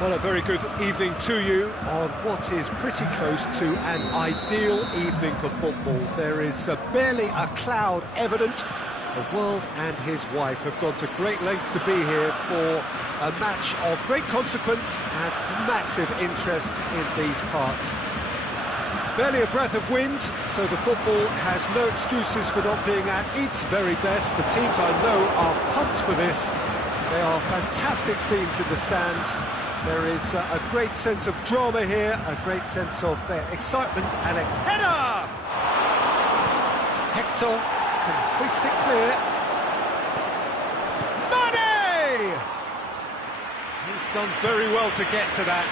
Well, a very good evening to you on what is pretty close to an ideal evening for football. There is barely a cloud evident. The world and his wife have gone to great lengths to be here for a match of great consequence and massive interest in these parts. Barely a breath of wind, so the football has no excuses for not being at its very best. The teams I know are pumped for this. They are fantastic scenes in the stands. There is a great sense of drama here, a great sense of excitement, and a header! Hector can hoist it clear. Mane! He's done very well to get to that.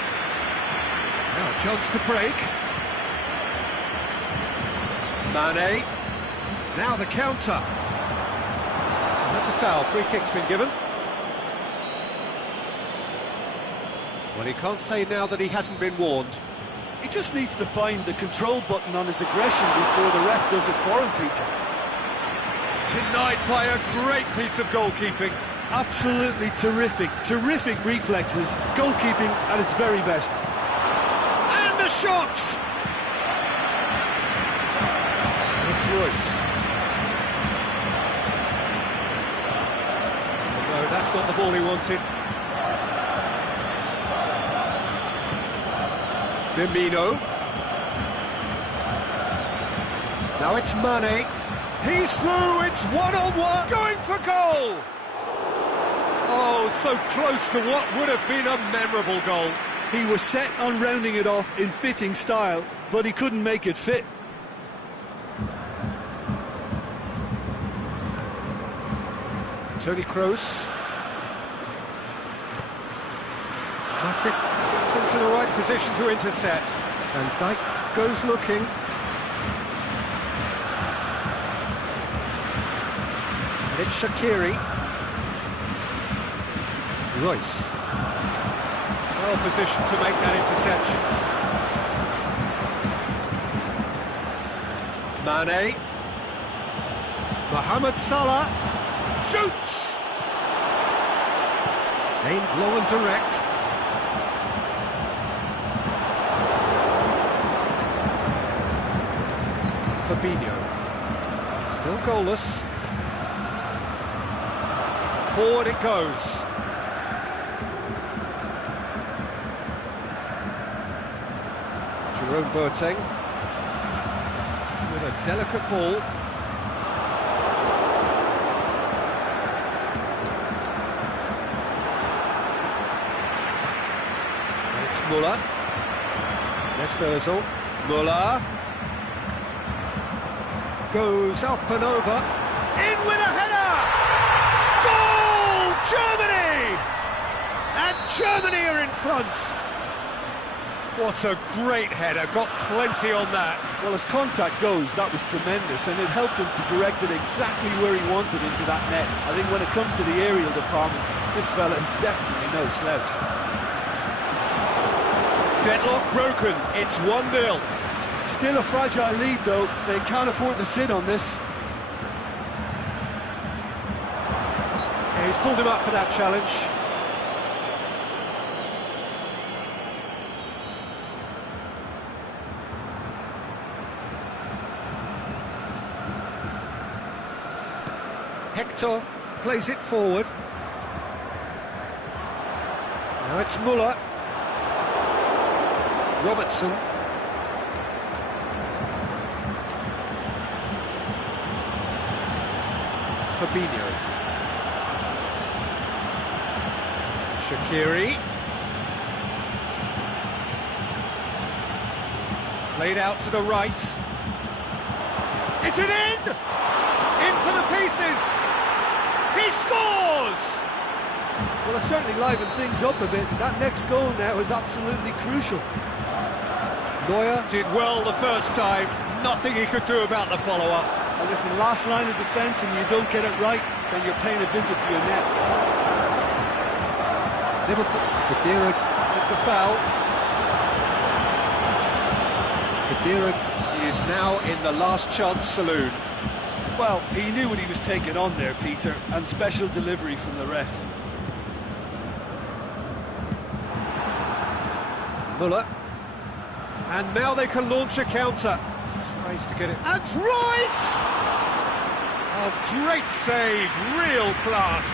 Now a chance to break. Mane. Now the counter. And that's a foul. Free kick's been given. Well, he can't say now that he hasn't been warned. He just needs to find the control button on his aggression before the ref does it for him, Peter. Denied by a great piece of goalkeeping. Absolutely terrific reflexes, goalkeeping at its very best. And the shot! It's Royce. No, that's not the ball he wanted. Firmino. Now it's Mane. He's through, it's one-on-one, going for goal! Oh, so close to what would have been a memorable goal. He was set on rounding it off in fitting style, but he couldn't make it fit. Toni Kroos. Matic gets into the right position to intercept. And Dijk goes looking. And it's Shaqiri. Royce. Well positioned to make that interception. Mane. Mohamed Salah. Shoots! Aimed long and direct. Fabinho. Still goalless. Forward it goes. Jerome Boateng with a delicate ball. Muller. There's Özil. Muller. Goes up and over. In with a header! Goal! Germany! And Germany are in front. What a great header. Got plenty on that. Well, as contact goes, that was tremendous, and it helped him to direct it exactly where he wanted into that net. I think when it comes to the aerial department, this fella is definitely no slouch. Deadlock broken, it's 1-0. Still a fragile lead, though. They can't afford to sit on this. Yeah, he's pulled him up for that challenge. Hector plays it forward. Now it's Muller. Robertson. Fabinho. Shaqiri. Played out to the right. Is it in? In for the pieces. He scores! Well, it certainly livened things up a bit. That next goal now is absolutely crucial. Neuer did well the first time, nothing he could do about the follow-up. Well, listen, last line of defence, and you don't get it right, then you're paying a visit to your net. Liverpool, Khedira with the foul. Khedira is now in the last chance saloon. Well, he knew what he was taking on there, Peter, and special delivery from the ref. Muller. And now they can launch a counter. Tries to get it. And Royce! Oh, great save, real class.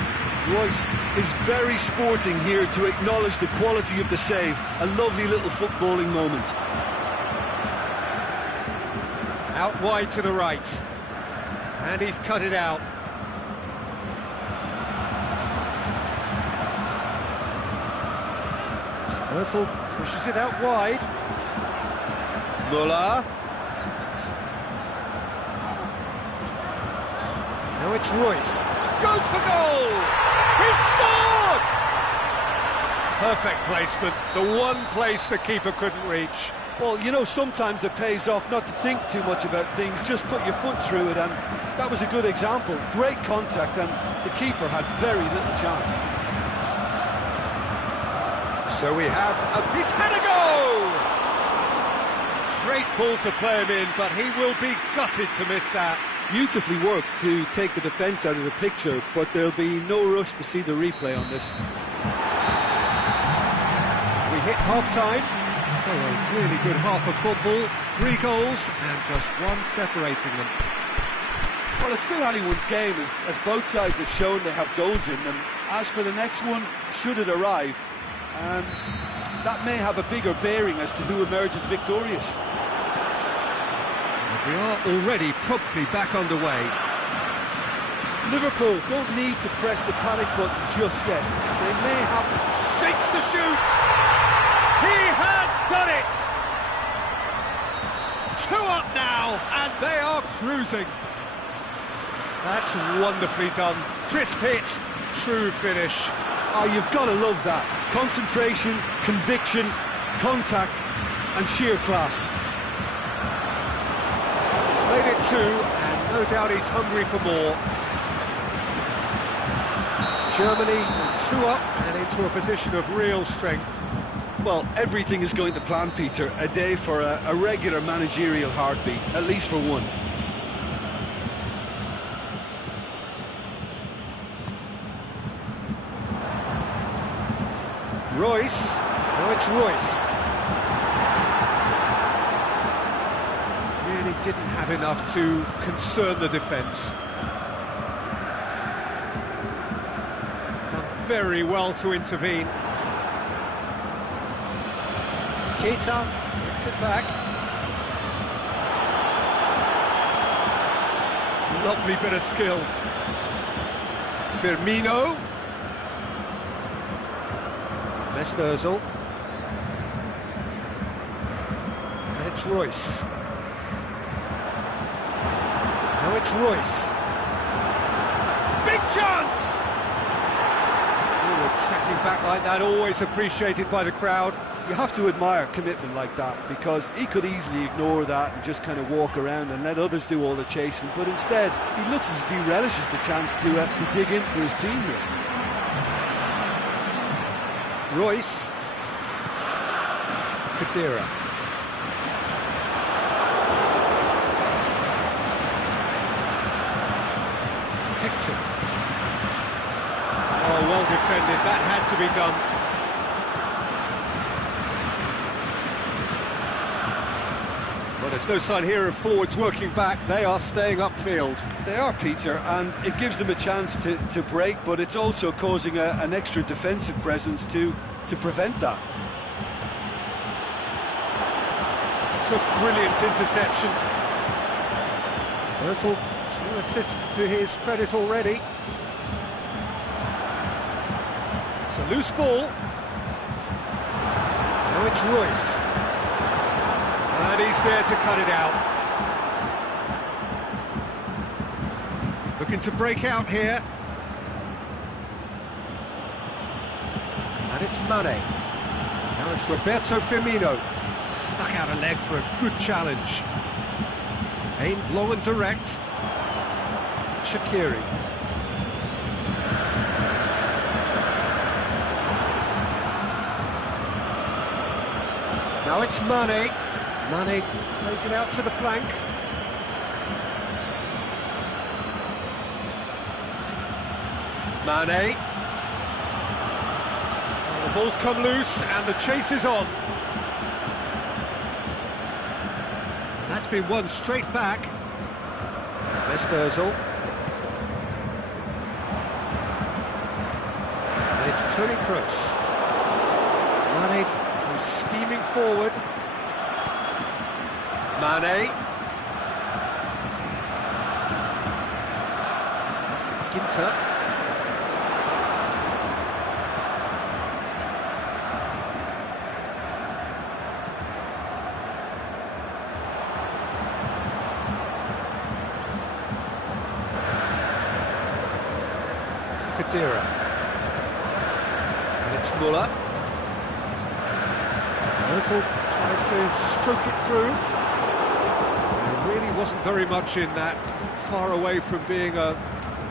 Royce is very sporting here to acknowledge the quality of the save. A lovely little footballing moment. Out wide to the right. And he's cut it out. Özil pushes it out wide. Muller. Now it's Royce. Goes for goal! He's scored! Perfect placement. The one place the keeper couldn't reach. Well, you know, sometimes it pays off not to think too much about things, just put your foot through it, and that was a good example. Great contact, and the keeper had very little chance. So we have he's had a goal! Great ball to play him in, but he will be gutted to miss that. Beautifully worked to take the defence out of the picture, but there'll be no rush to see the replay on this. We hit half-time, so a really good half of football. 3 goals and just one separating them. Well, it's still anyone's game, as both sides have shown they have goals in them. As for the next one, should it arrive, that may have a bigger bearing as to who emerges victorious. We are already promptly back underway. Liverpool don't need to press the panic button just yet. They may have to... Shakes the shoots! He has done it! 2 up now, and they are cruising. That's wonderfully done. Crisp hit, true finish. Oh, you've got to love that. Concentration, conviction, contact, and sheer class. Made it 2, and no doubt he's hungry for more. Germany 2 up and into a position of real strength. Well, everything is going to plan, Peter. A day for a regular managerial heartbeat, at least for one. Royce. Oh, it's Royce. Really didn't have enough to concern the defence. Done very well to intervene. Keita gets it back. Lovely bit of skill. Firmino. Mesut Özil. And it's Royce. Now it's Royce. Big chance! Forward tracking back like that, always appreciated by the crowd. You have to admire commitment like that, because he could easily ignore that and just kind of walk around and let others do all the chasing, but instead he looks as if he relishes the chance to dig in for his team here. Royce. Khedira. Hector. Oh, well defended. That had to be done. Well, there's no sign here of forwards working back. They are staying upfield. They are, Peter, and it gives them a chance to break, but it's also causing an extra defensive presence to prevent that. It's a brilliant interception. Özil, 2 assists to his credit already. It's a loose ball. Now it's Royce. And he's there to cut it out. Looking to break out here. And it's Mane. Now it's Roberto Firmino. Stuck out a leg for a good challenge. Aimed long and direct. Shaqiri. Now it's Mane. Mane plays it out to the flank. Mane. Oh, the ball's come loose and the chase is on. been won straight back. Mesut Ozil. And it's Toni Kroos. Mane, who's steaming forward. Mane. Ginter. Khedira. And it's Muller. Ozil tries to stroke it through. There really wasn't very much in that, far away from being a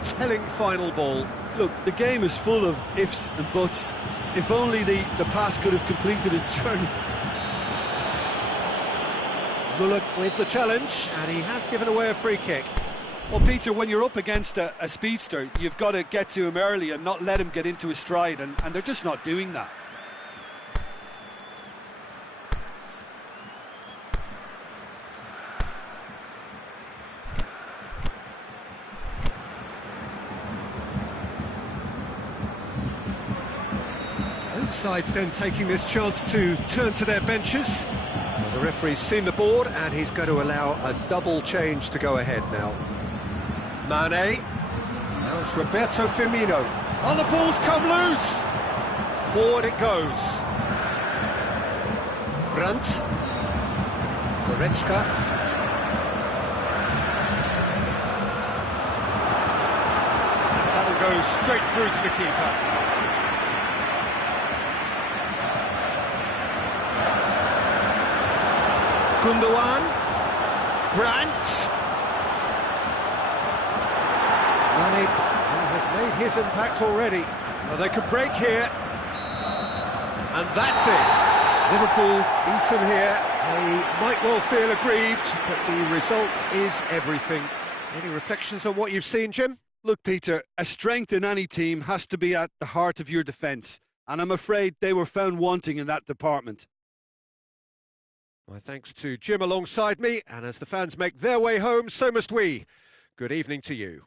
telling final ball. Look, the game is full of ifs and buts. If only the pass could have completed its journey. Muller with the challenge, and he has given away a free kick. Well, Peter, when you're up against a speedster, you've got to get to him early and not let him get into his stride, and they're just not doing that. Both sides then taking this chance to turn to their benches. Well, the referee's seen the board, and he's going to allow a double change to go ahead now. Mane. Now it's Roberto Firmino. Oh, the ball's come loose. Forward it goes. Brandt. Goretzka. That will go straight through to the keeper. Gundogan. Brandt. Mane has made his impact already. Well, they could break here. And that's it. Liverpool beaten here. They might well feel aggrieved, but the result is everything. Any reflections on what you've seen, Jim? Look, Peter, a strength in any team has to be at the heart of your defence, and I'm afraid they were found wanting in that department. My thanks to Jim alongside me, and as the fans make their way home, so must we. Good evening to you.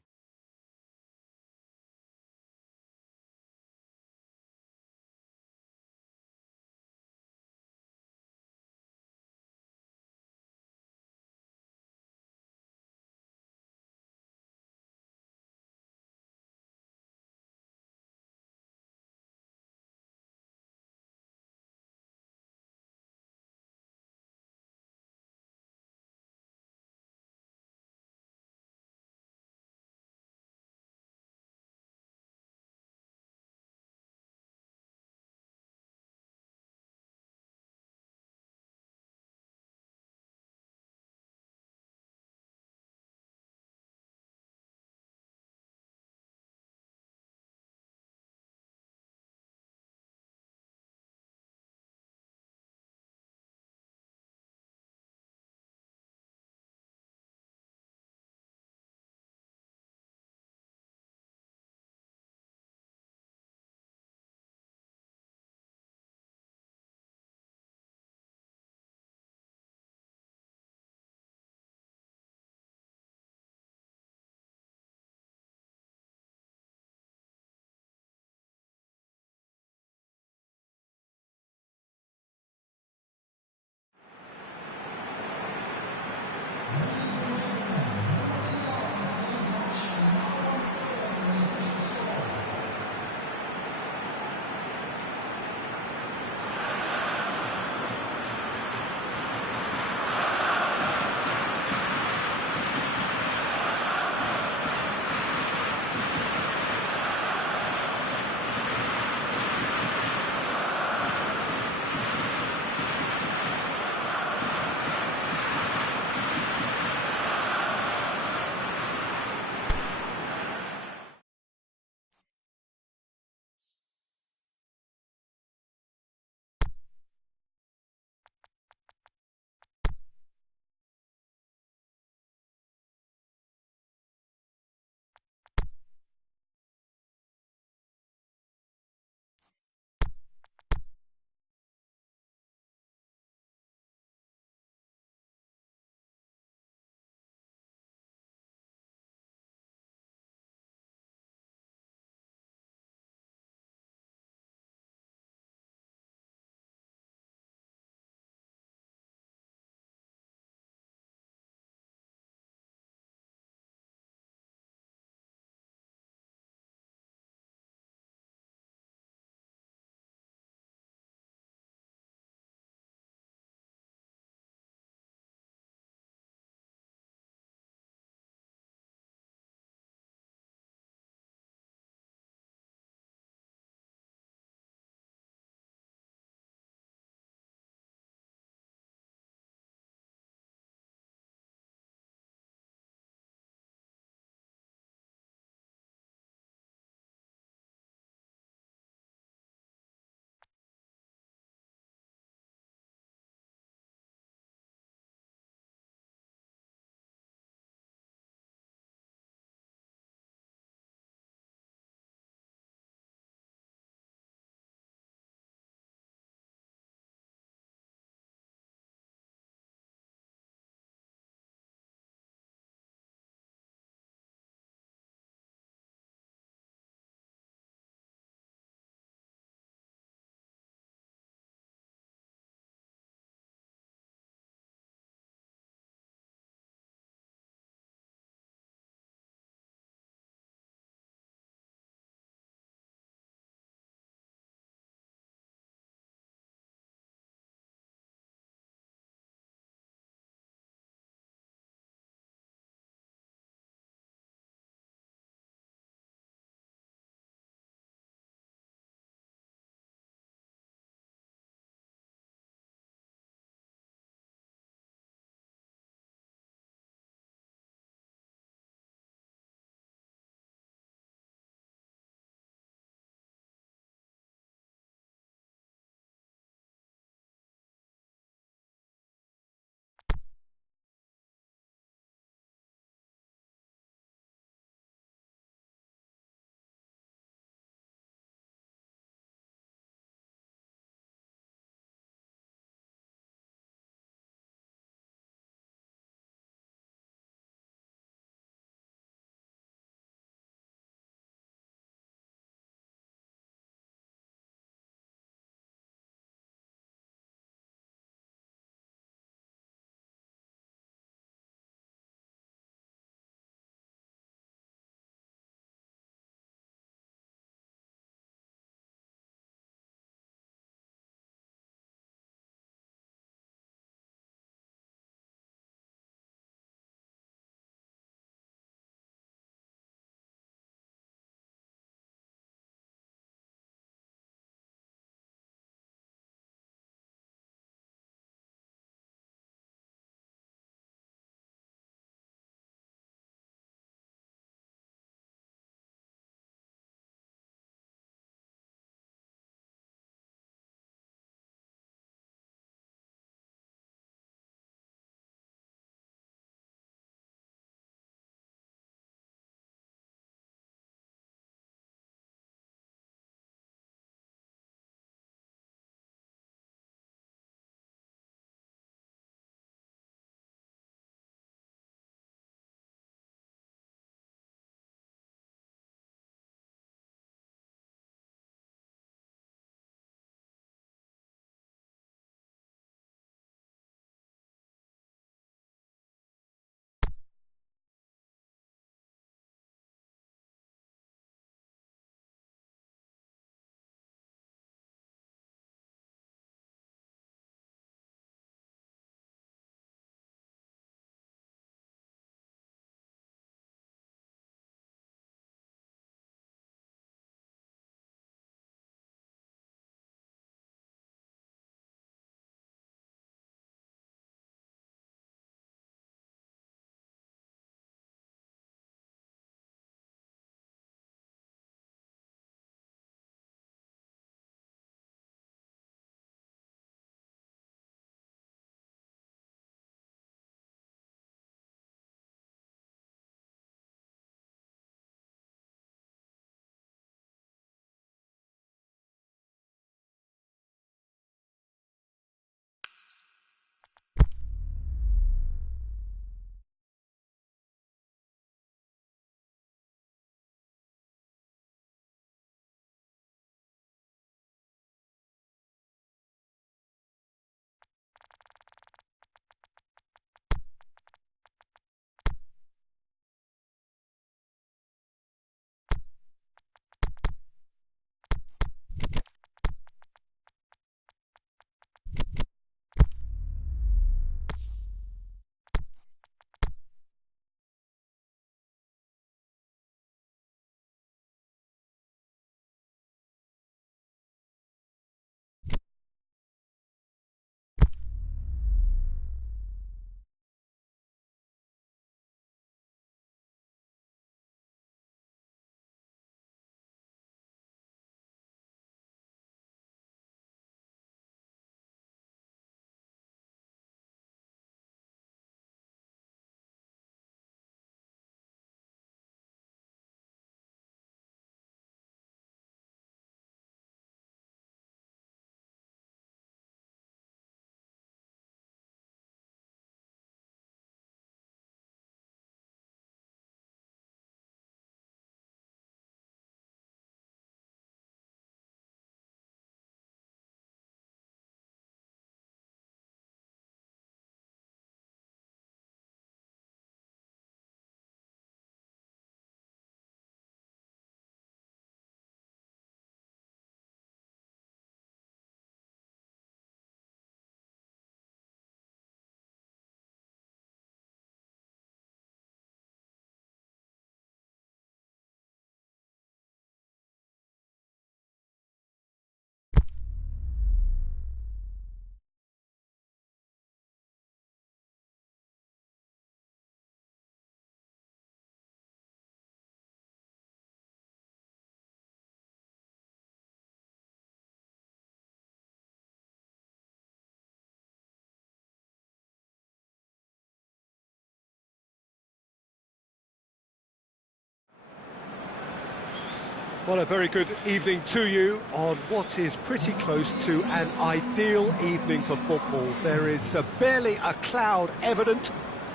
Well, a very good evening to you on what is pretty close to an ideal evening for football. There is barely a cloud evident.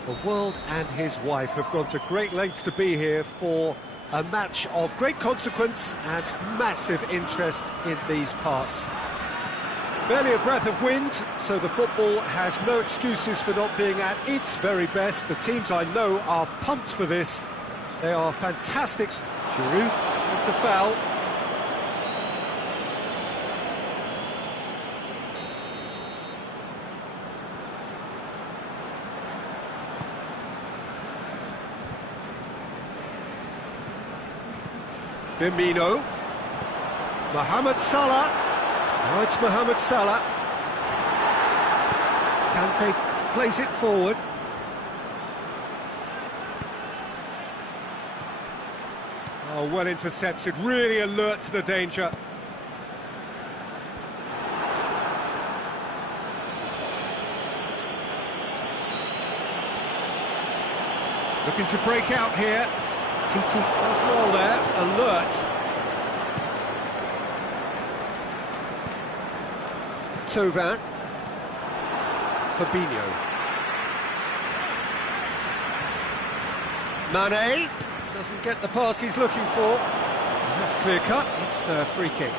The world and his wife have gone to great lengths to be here for a match of great consequence and massive interest in these parts. Barely a breath of wind, so the football has no excuses for not being at its very best. The teams I know are pumped for this. They are fantastic. Giroud with the foul. Firmino. Mohamed Salah. Now it's Mohamed Salah. Kante plays it forward. Oh, well intercepted, really alert to the danger. Looking to break out here. Titi does well there, alert. Thauvin. Fabinho. Mane. Doesn't get the pass he's looking for. That's clear cut, it's a free kick.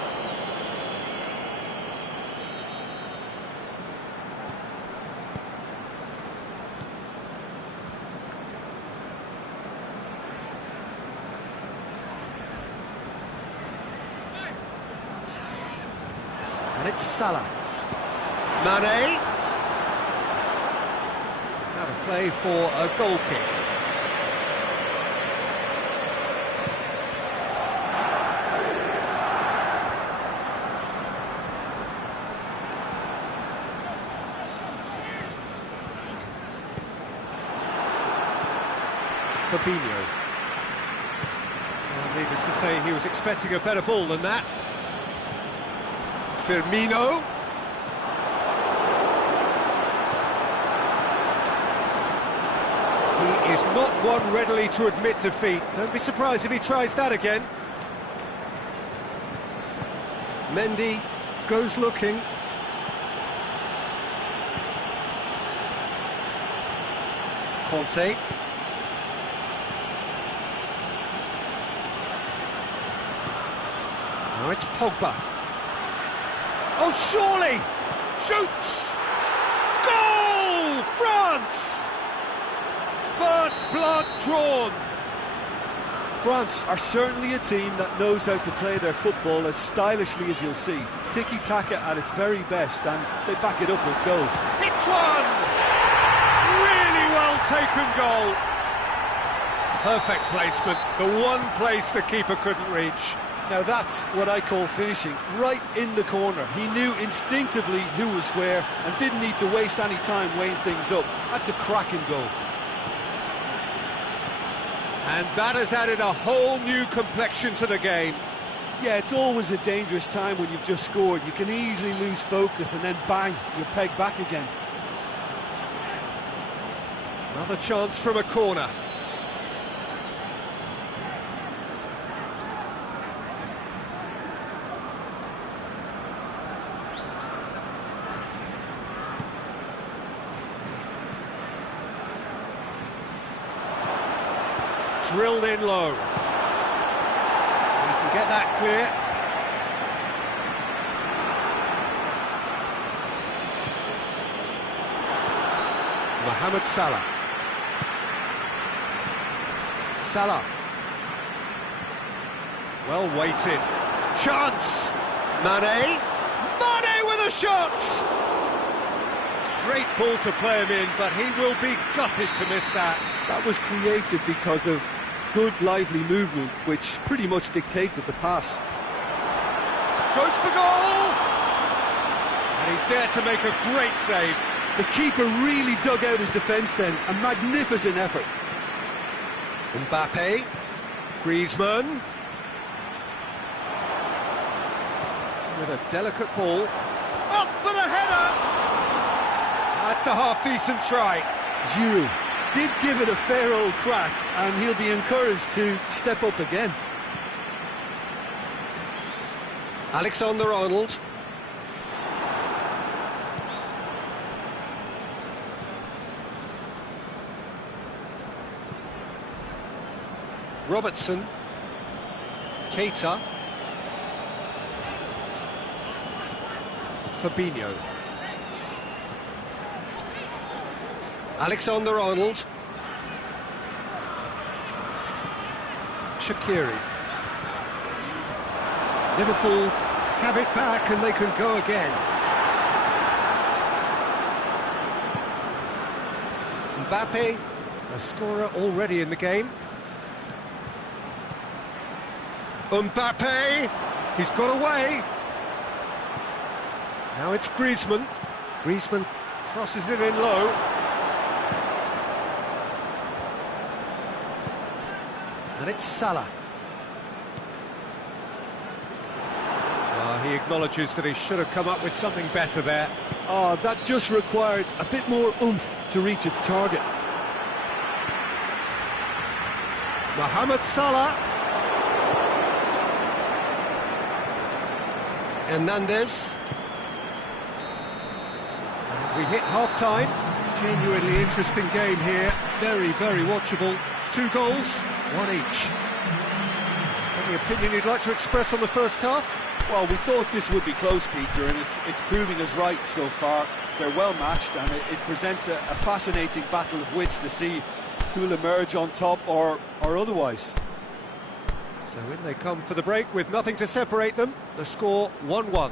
And it's Salah. Mane. Out of play for a goal kick. Fabinho. Well, needless to say, he was expecting a better ball than that. Firmino. He is not one readily to admit defeat. Don't be surprised if he tries that again. Mendy goes looking. Conte. Now it's Pogba. Oh, surely! Shoots! Goal! France! First blood drawn. France are certainly a team that knows how to play their football as stylishly as you'll see. Tiki-taka at its very best, and they back it up with goals. Hits one! Really well taken goal. Perfect placement, the one place the keeper couldn't reach. Now that's what I call finishing, right in the corner. He knew instinctively who was where and didn't need to waste any time weighing things up. That's a cracking goal. And that has added a whole new complexion to the game. Yeah, it's always a dangerous time when you've just scored. You can easily lose focus and then bang, you're pegged back again. Another chance from a corner. Drilled in low. You can get that clear. Mohamed Salah. Salah. Well weighted. Chance! Mane. Mane with a shot! Great ball to play him in, but he will be gutted to miss that. That was created because of good, lively movement, which pretty much dictated the pass. Goes for goal! And he's there to make a great save. The keeper really dug out his defence then, a magnificent effort. Mbappe, Griezmann. With a delicate ball. Up for the header! That's a half-decent try. Giroud did give it a fair old crack, and he'll be encouraged to step up again. Alexander-Arnold. Robertson. Keita. Fabinho. Alexander-Arnold. Shaqiri. Liverpool have it back and they can go again. Mbappe, a scorer already in the game. Mbappe, he's got away. Now it's Griezmann. Griezmann crosses it in low. And it's Salah. He acknowledges that he should have come up with something better there. Oh, that just required a bit more oomph to reach its target. Mohamed Salah. Hernandez. And we hit half-time. Genuinely interesting game here. Very, very watchable. 2 goals, 1 each. Any opinion you'd like to express on the first half? Well, we thought this would be close, Peter, and it's proving us right so far. They're well matched, and it presents a fascinating battle of wits to see who'll emerge on top or otherwise. So in they come for the break with nothing to separate them. The score 1-1.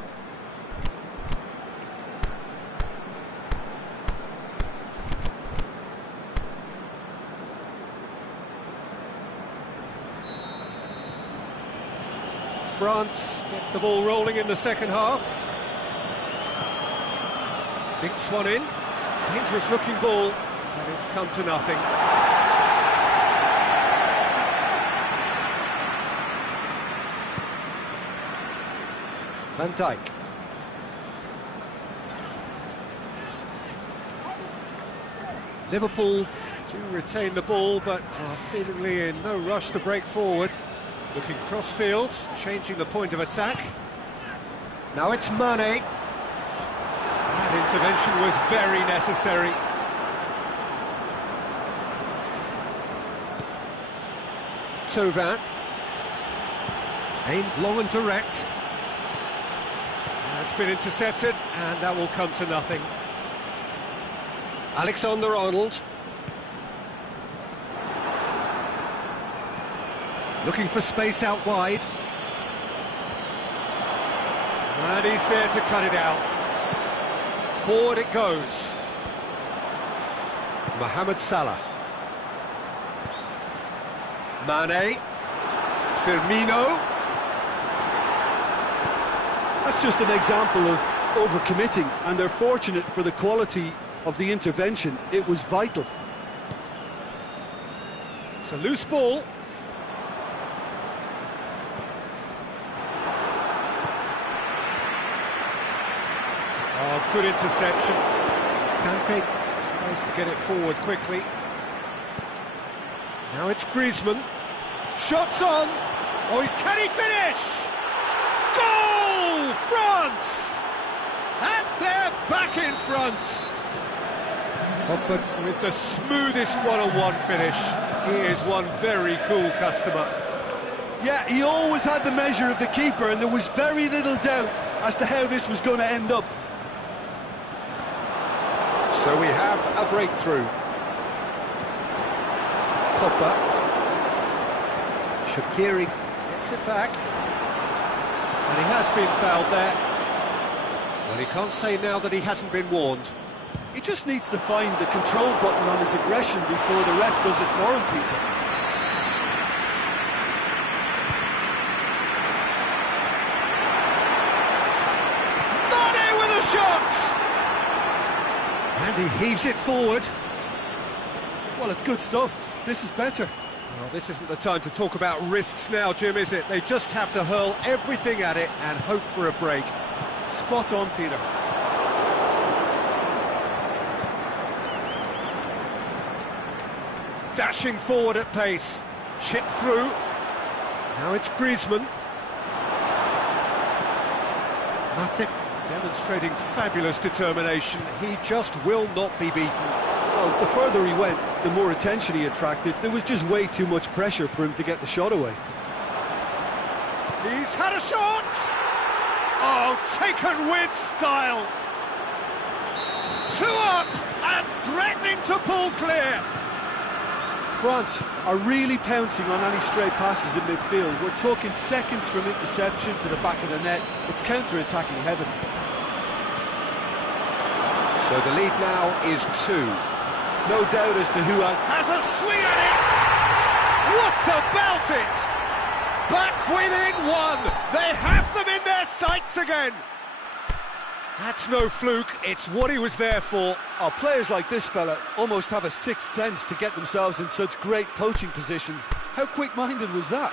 France get the ball rolling in the second half. Dinks one in. Dangerous looking ball, and it's come to nothing. Van Dijk. Liverpool do retain the ball, but are seemingly in no rush to break forward. Looking cross-field, changing the point of attack. Now it's Mane. That intervention was very necessary. Thauvin. Aimed long and direct. That's been intercepted, and that will come to nothing. Alexander-Arnold. Looking for space out wide. And he's there to cut it out. Forward it goes. Mohamed Salah. Mane. Firmino. That's just an example of overcommitting, and they're fortunate for the quality of the intervention. It was vital. It's a loose ball. Oh, good interception. Kante tries to get it forward quickly. Now it's Griezmann. Shots on. Oh, can he finish? Goal! France! And they're back in front. But with the smoothest one-on-one finish. He is one very cool customer. Yeah, he always had the measure of the keeper, and there was very little doubt as to how this was going to end up. So we have a breakthrough. Pogba. Shaqiri gets it back. And he has been fouled there. Well, he can't say now that he hasn't been warned. He just needs to find the control button on his aggression before the ref does it for him, Peter. Mane with a shot! And he heaves it forward. Well, it's good stuff. This is better. Well, this isn't the time to talk about risks now, Jim, is it? They just have to hurl everything at it and hope for a break. Spot on, Peter. Dashing forward at pace. Chip through. Now it's Griezmann. Matip demonstrating fabulous determination. He just will not be beaten. Well, the further he went, the more attention he attracted. There was just way too much pressure for him to get the shot away. He's had a shot! Oh, taken with style! 2 up and threatening to pull clear! France are really pouncing on any stray passes in midfield. We're talking seconds from interception to the back of the net. It's counter-attacking heaven. So the lead now is 2. No doubt as to who has a swing at it! What about it? Back within 1! They have them in their sights again! That's no fluke, it's what he was there for. Oh, players like this fella almost have a sixth sense to get themselves in such great poaching positions. How quick-minded was that?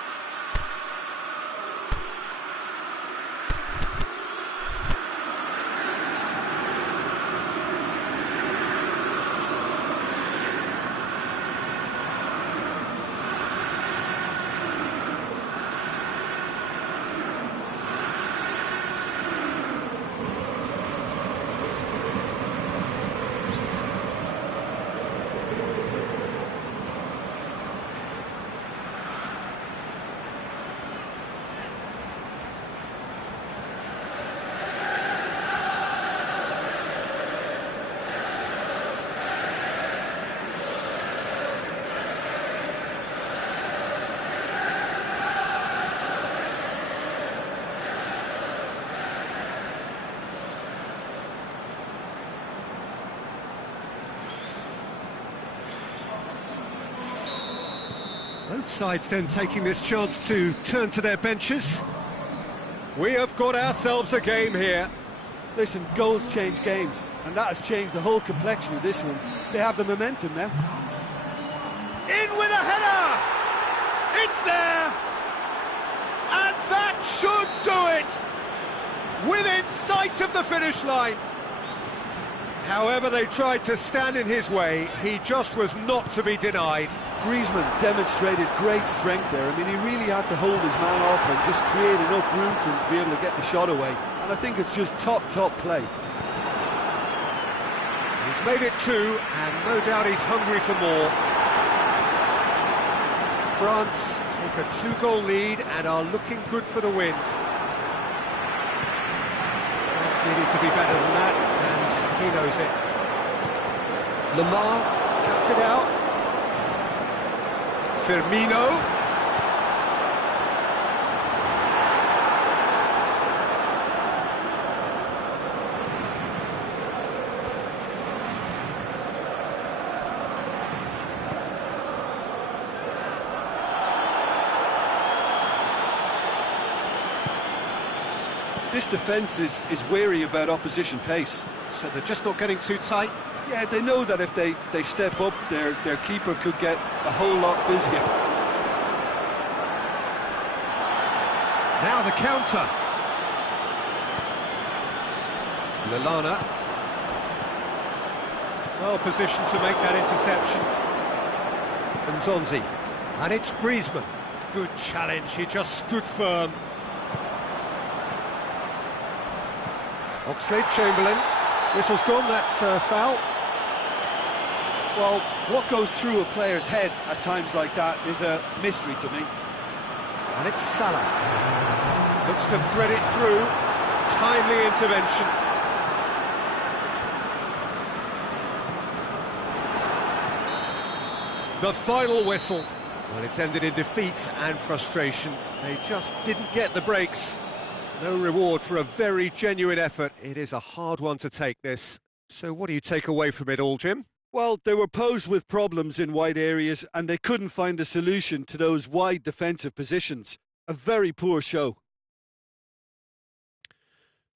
Both sides then taking this chance to turn to their benches. We have got ourselves a game here. Listen, goals change games, and that has changed the whole complexion of this one. They have the momentum now. In with a header! It's there! And that should do it! Within sight of the finish line. However they tried to stand in his way, he just was not to be denied. Griezmann demonstrated great strength there. I mean, he really had to hold his man off and just create enough room for him to be able to get the shot away. And I think it's just top play. He's made it 2, and no doubt he's hungry for more. France take a 2-goal lead and are looking good for the win. Just needed to be better than that, and he knows it. Lamar cuts it out. Firmino. This defence is wary about opposition pace. So they're just not getting too tight? Yeah, they know that if they step up, their keeper could get a whole lot busier. Now the counter. Lallana. Well positioned to make that interception. And Zonzi. And it's Griezmann. Good challenge, he just stood firm. Oxlade-Chamberlain. Whistle's gone, that's foul. Well, what goes through a player's head at times like that is a mystery to me. And it's Salah. Looks to thread it through. Timely intervention. The final whistle. Well, it's ended in defeat and frustration. They just didn't get the breaks. No reward for a very genuine effort. It is a hard one to take, this. So what do you take away from it all, Jim? Well, they were posed with problems in wide areas and they couldn't find a solution to those wide defensive positions. A very poor show.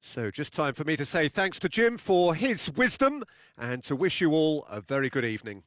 So just time for me to say thanks to Jim for his wisdom and to wish you all a very good evening.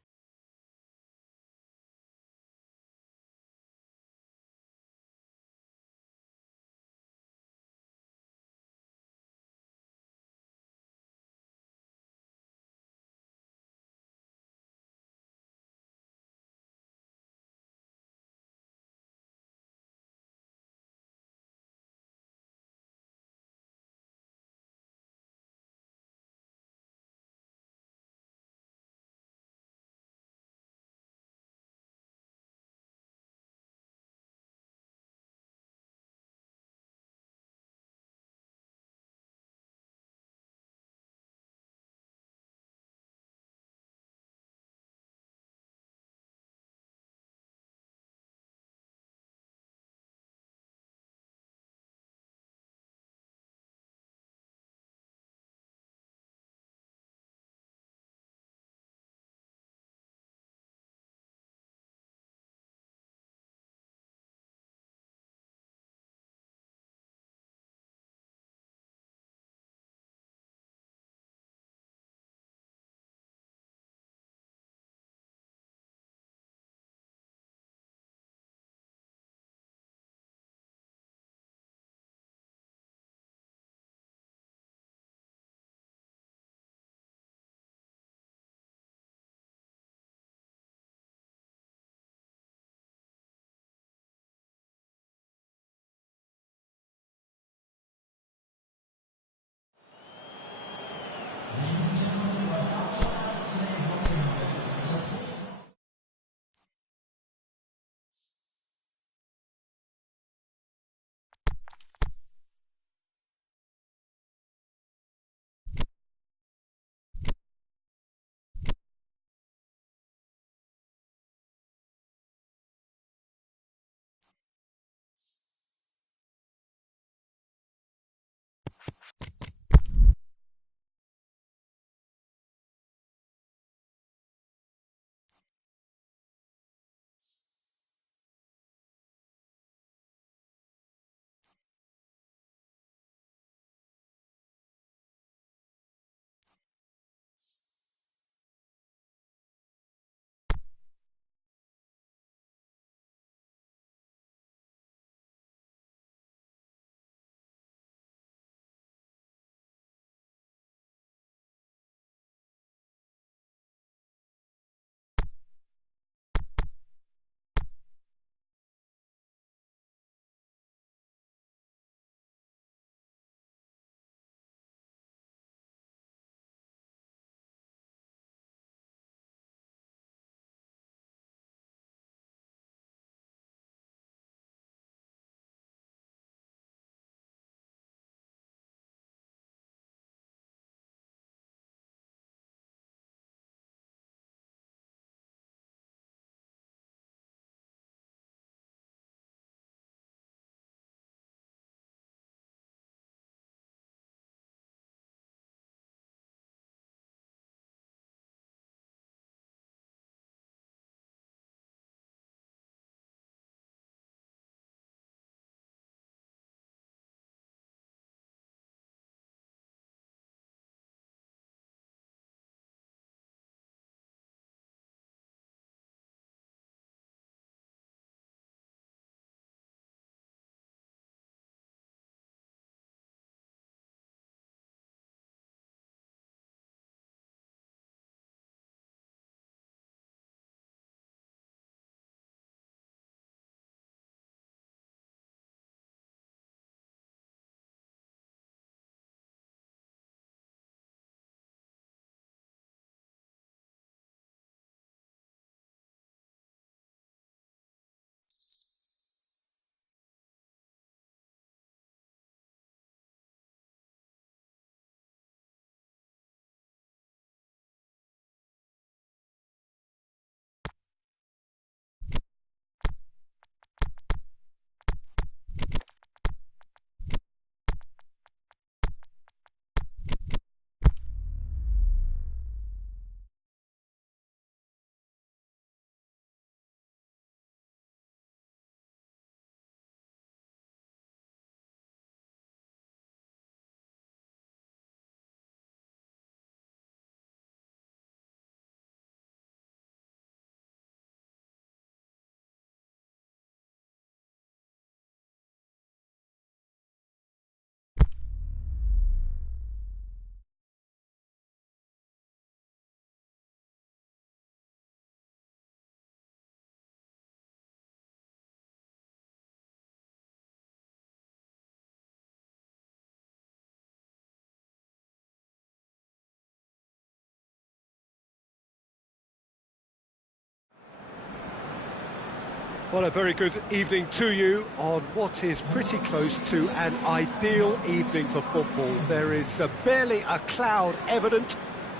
Well, a very good evening to you on what is pretty close to an ideal evening for football. There is barely a cloud evident.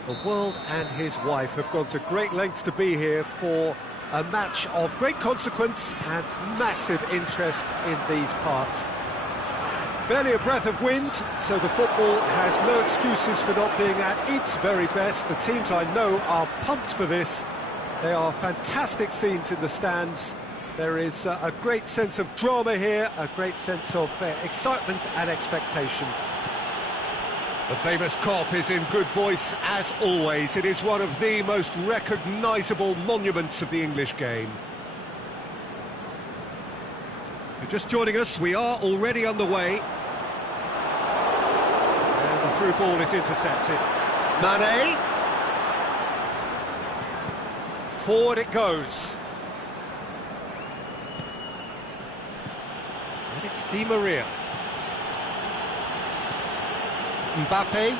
The world and his wife have gone to great lengths to be here for a match of great consequence and massive interest in these parts. Barely a breath of wind, so the football has no excuses for not being at its very best. The teams I know are pumped for this. There are fantastic scenes in the stands. There is a great sense of drama here, a great sense of excitement and expectation. The famous Kop is in good voice as always. It is one of the most recognisable monuments of the English game. If you're just joining us, we are already underway. And the through ball is intercepted. Mane. Forward it goes. And it's Di Maria. Mbappe.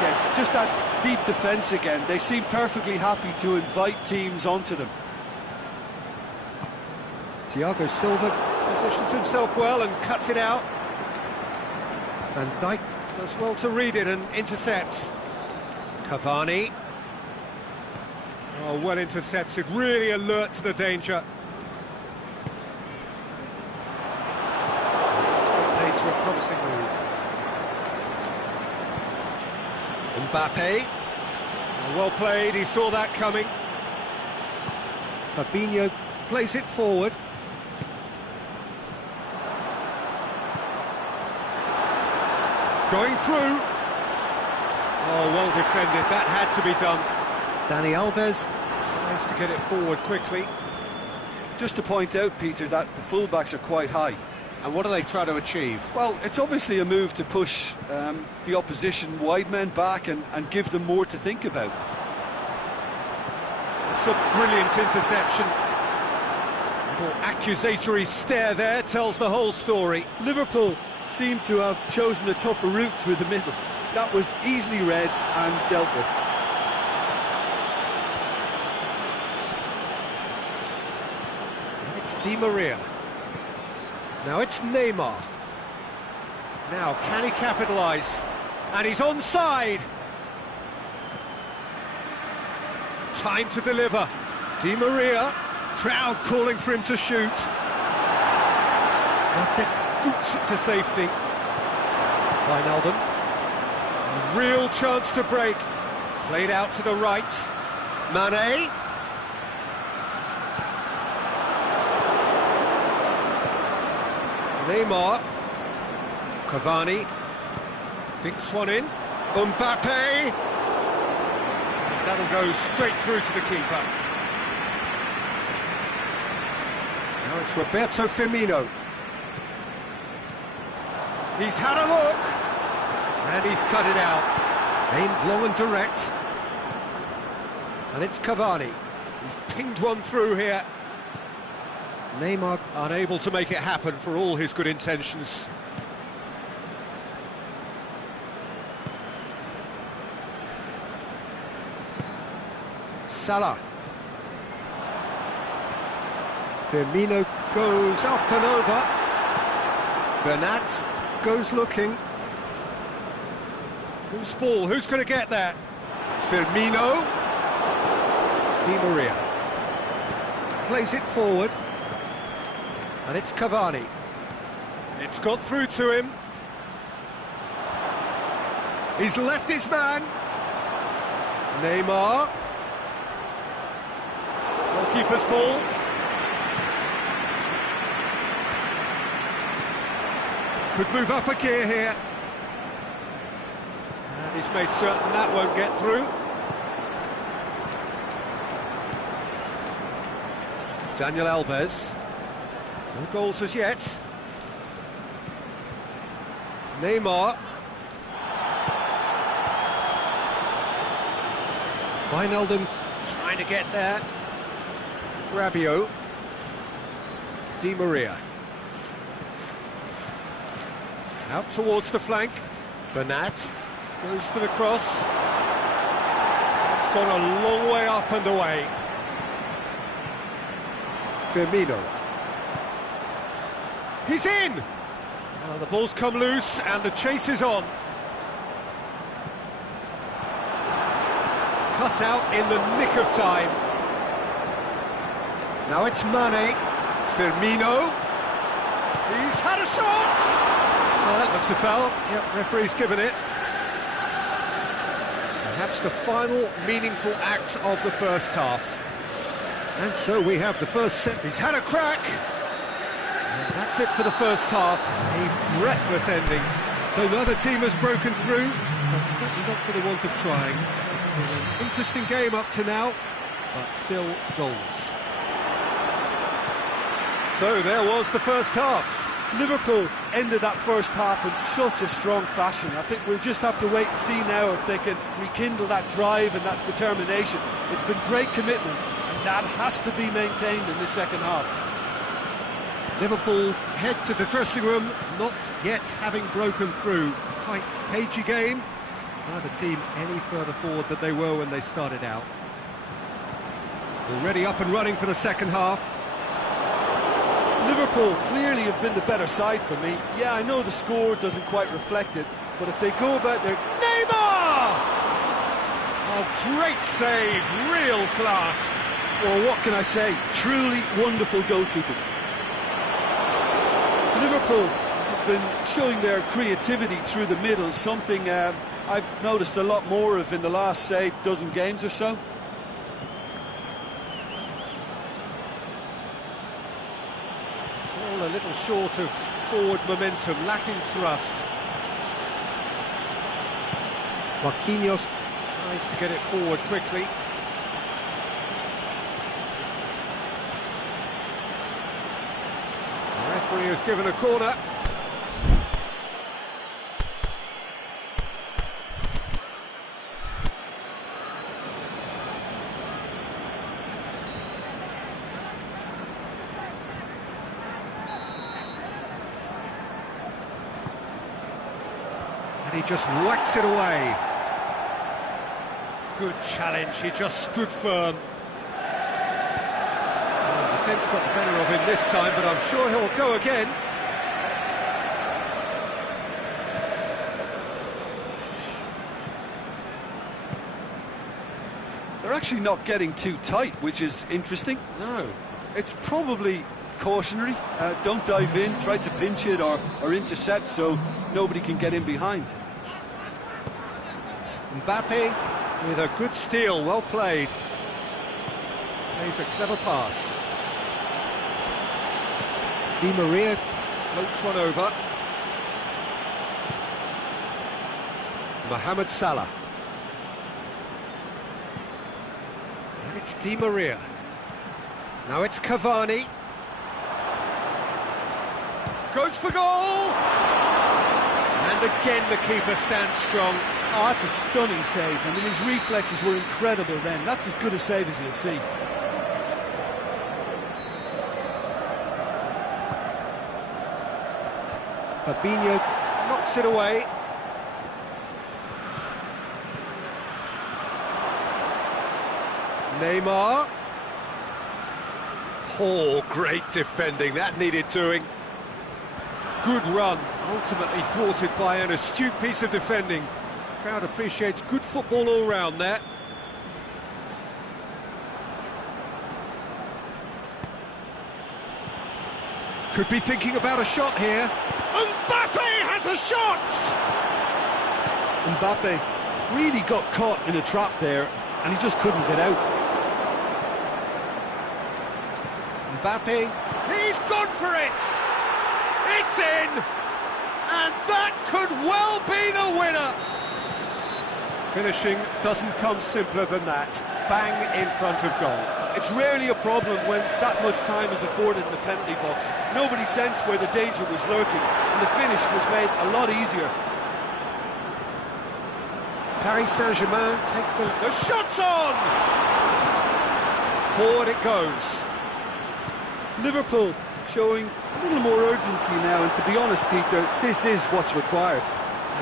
Yeah, just that deep defence again. They seem perfectly happy to invite teams onto them. Thiago Silva positions himself well and cuts it out. Van Dijk does well to read it and intercepts. Cavani. Oh, well intercepted, really alert to the danger. It's to a promising move. Mbappe. Well played, he saw that coming. Fabinho plays it forward. Going through. Oh, well defended, that had to be done. Dani Alves tries to get it forward quickly. Just to point out, Peter, that the fullbacks are quite high. And what do they try to achieve? Well, it's obviously a move to push the opposition wide men back and give them more to think about. It's a brilliant interception. Little accusatory stare there tells the whole story. Liverpool seem to have chosen a tougher route through the middle. That was easily read and dealt with. It's Di Maria. Now it's Neymar. Now, can he capitalise? And he's onside. Time to deliver. Di Maria. Crowd calling for him to shoot. Matip boots it to safety. Wijnaldum. Real chance to break. Played out to the right. Mane. Neymar. Cavani. Dinks one in. Mbappe. That'll go straight through to the keeper. Now it's Roberto Firmino. He's had a look. And he's cut it out. Aimed long and direct. And it's Cavani. He's pinged one through here. Neymar unable to make it happen for all his good intentions. Salah. Firmino goes up and over. Bernat goes looking. Who's ball? Who's going to get that? Firmino. Di Maria. Plays it forward. And it's Cavani. It's got through to him. He's left his man. Neymar. Goalkeeper's ball. Could move up a gear here. And he's made certain that won't get through. Daniel Alves. No goals as yet. Neymar. Wijnaldum trying to get there. Rabiot. Di Maria. Out towards the flank. Bernat goes for the cross. It's gone a long way up and away. Firmino. He's in! The ball's come loose and the chase is on. Cut out in the nick of time. Now it's Mane. Firmino. He's had a shot! Oh, that looks a foul. Yep, referee's given it. Perhaps the final meaningful act of the first half. And so we have the first set. He's had a crack. And that's it for the first half. A breathless ending. So the other team has broken through, but certainly not for the want of trying. It's been an interesting game up to now, but still goals. So there was the first half. Liverpool ended that first half in such a strong fashion. I think we'll just have to wait and see now if they can rekindle that drive and that determination. It's been great commitment, and that has to be maintained in the second half. Liverpool head to the dressing room, not yet having broken through. Tight, cagey game. Neither team any further forward than they were when they started out. Already up and running for the second half. Liverpool clearly have been the better side for me. Yeah, I know the score doesn't quite reflect it, but if they go about their... Neymar! Oh, great save, real class. Well, what can I say? Truly wonderful goalkeeping. Liverpool have been showing their creativity through the middle, something I've noticed a lot more of in the last, say, dozen games or so. All a little short of forward momentum, lacking thrust. Marquinhos tries to get it forward quickly. The referee has given a corner. He just whacks it away. Good challenge, he just stood firm. Well, the defence got the better of him this time, but I'm sure he'll go again. They're actually not getting too tight, which is interesting. No. It's probably cautionary. Don't dive in, try to pinch it or intercept so nobody can get in behind. Mbappe with a good steal, well played. Plays a clever pass. Di Maria floats one over. Mohamed Salah. And it's Di Maria. Now it's Cavani. Goes for goal! And again the keeper stands strong. Oh, that's a stunning save. I mean, his reflexes were incredible then. That's as good a save as you'll see. Fabinho knocks it away. Neymar. Oh, great defending. That needed doing. Good run, ultimately thwarted by an astute piece of defending. Crowd appreciates good football all round there. Could be thinking about a shot here. Mbappe has a shot! Mbappe really got caught in a trap there, and he just couldn't get out. Mbappe, he's gone for it! It's in! And that could well be the winner! Finishing doesn't come simpler than that. Bang in front of goal. It's rarely a problem when that much time is afforded in the penalty box. Nobody sensed where the danger was lurking, and the finish was made a lot easier. Paris Saint-Germain take the shot's on! Forward it goes. Liverpool showing a little more urgency now, and to be honest, Peter, this is what's required.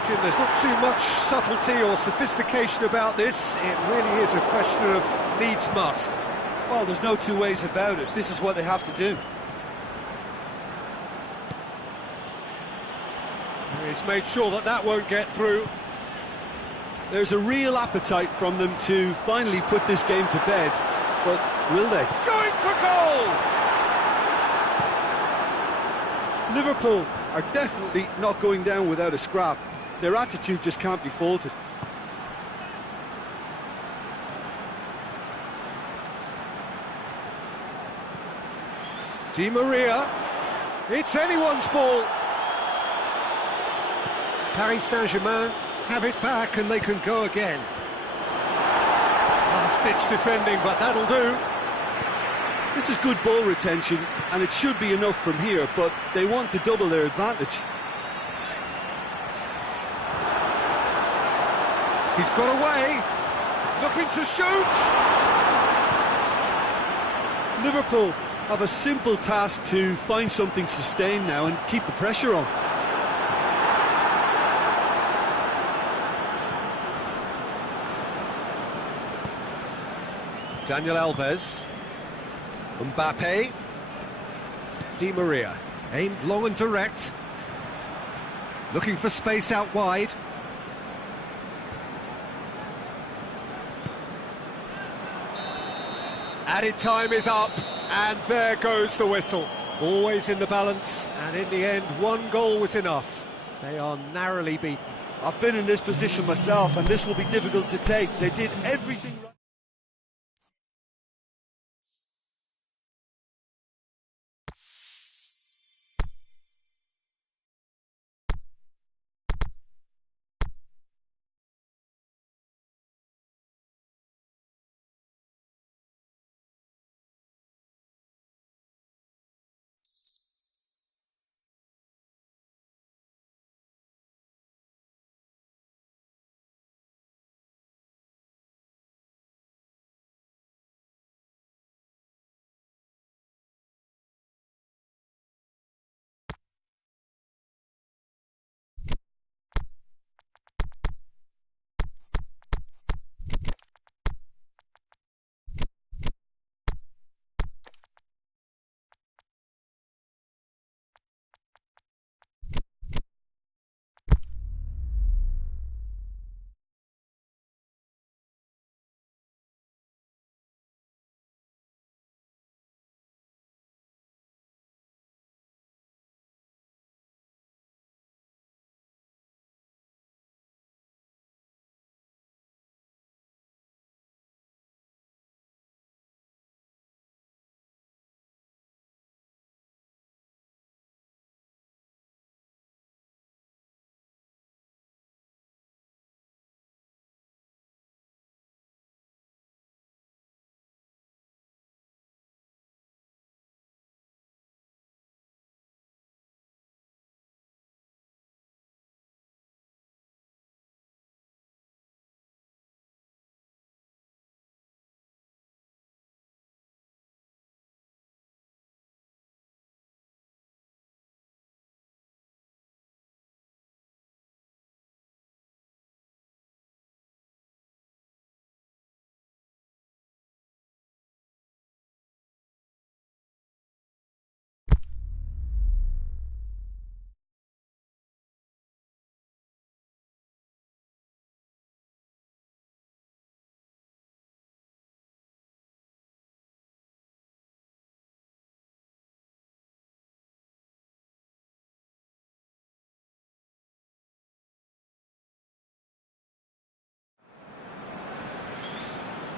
Jim, there's not too much subtlety or sophistication about this. It really is a question of needs must. Well, there's no two ways about it. This is what they have to do. He's made sure that that won't get through. There's a real appetite from them to finally put this game to bed, but will they? Going for goal! Liverpool are definitely not going down without a scrap. Their attitude just can't be faulted. Di Maria. It's anyone's ball. Paris Saint-Germain have it back and they can go again. Last-ditch defending, but that'll do. This is good ball retention, and it should be enough from here, but they want to double their advantage. He's got away, looking to shoot! Liverpool have a simple task to find something sustained now and keep the pressure on. Daniel Alves. Mbappe. Di Maria. Aimed long and direct. Looking for space out wide. Added time is up, and there goes the whistle. Always in the balance, and in the end, one goal was enough. They are narrowly beaten. I've been in this position myself, and this will be difficult to take. They did everything right.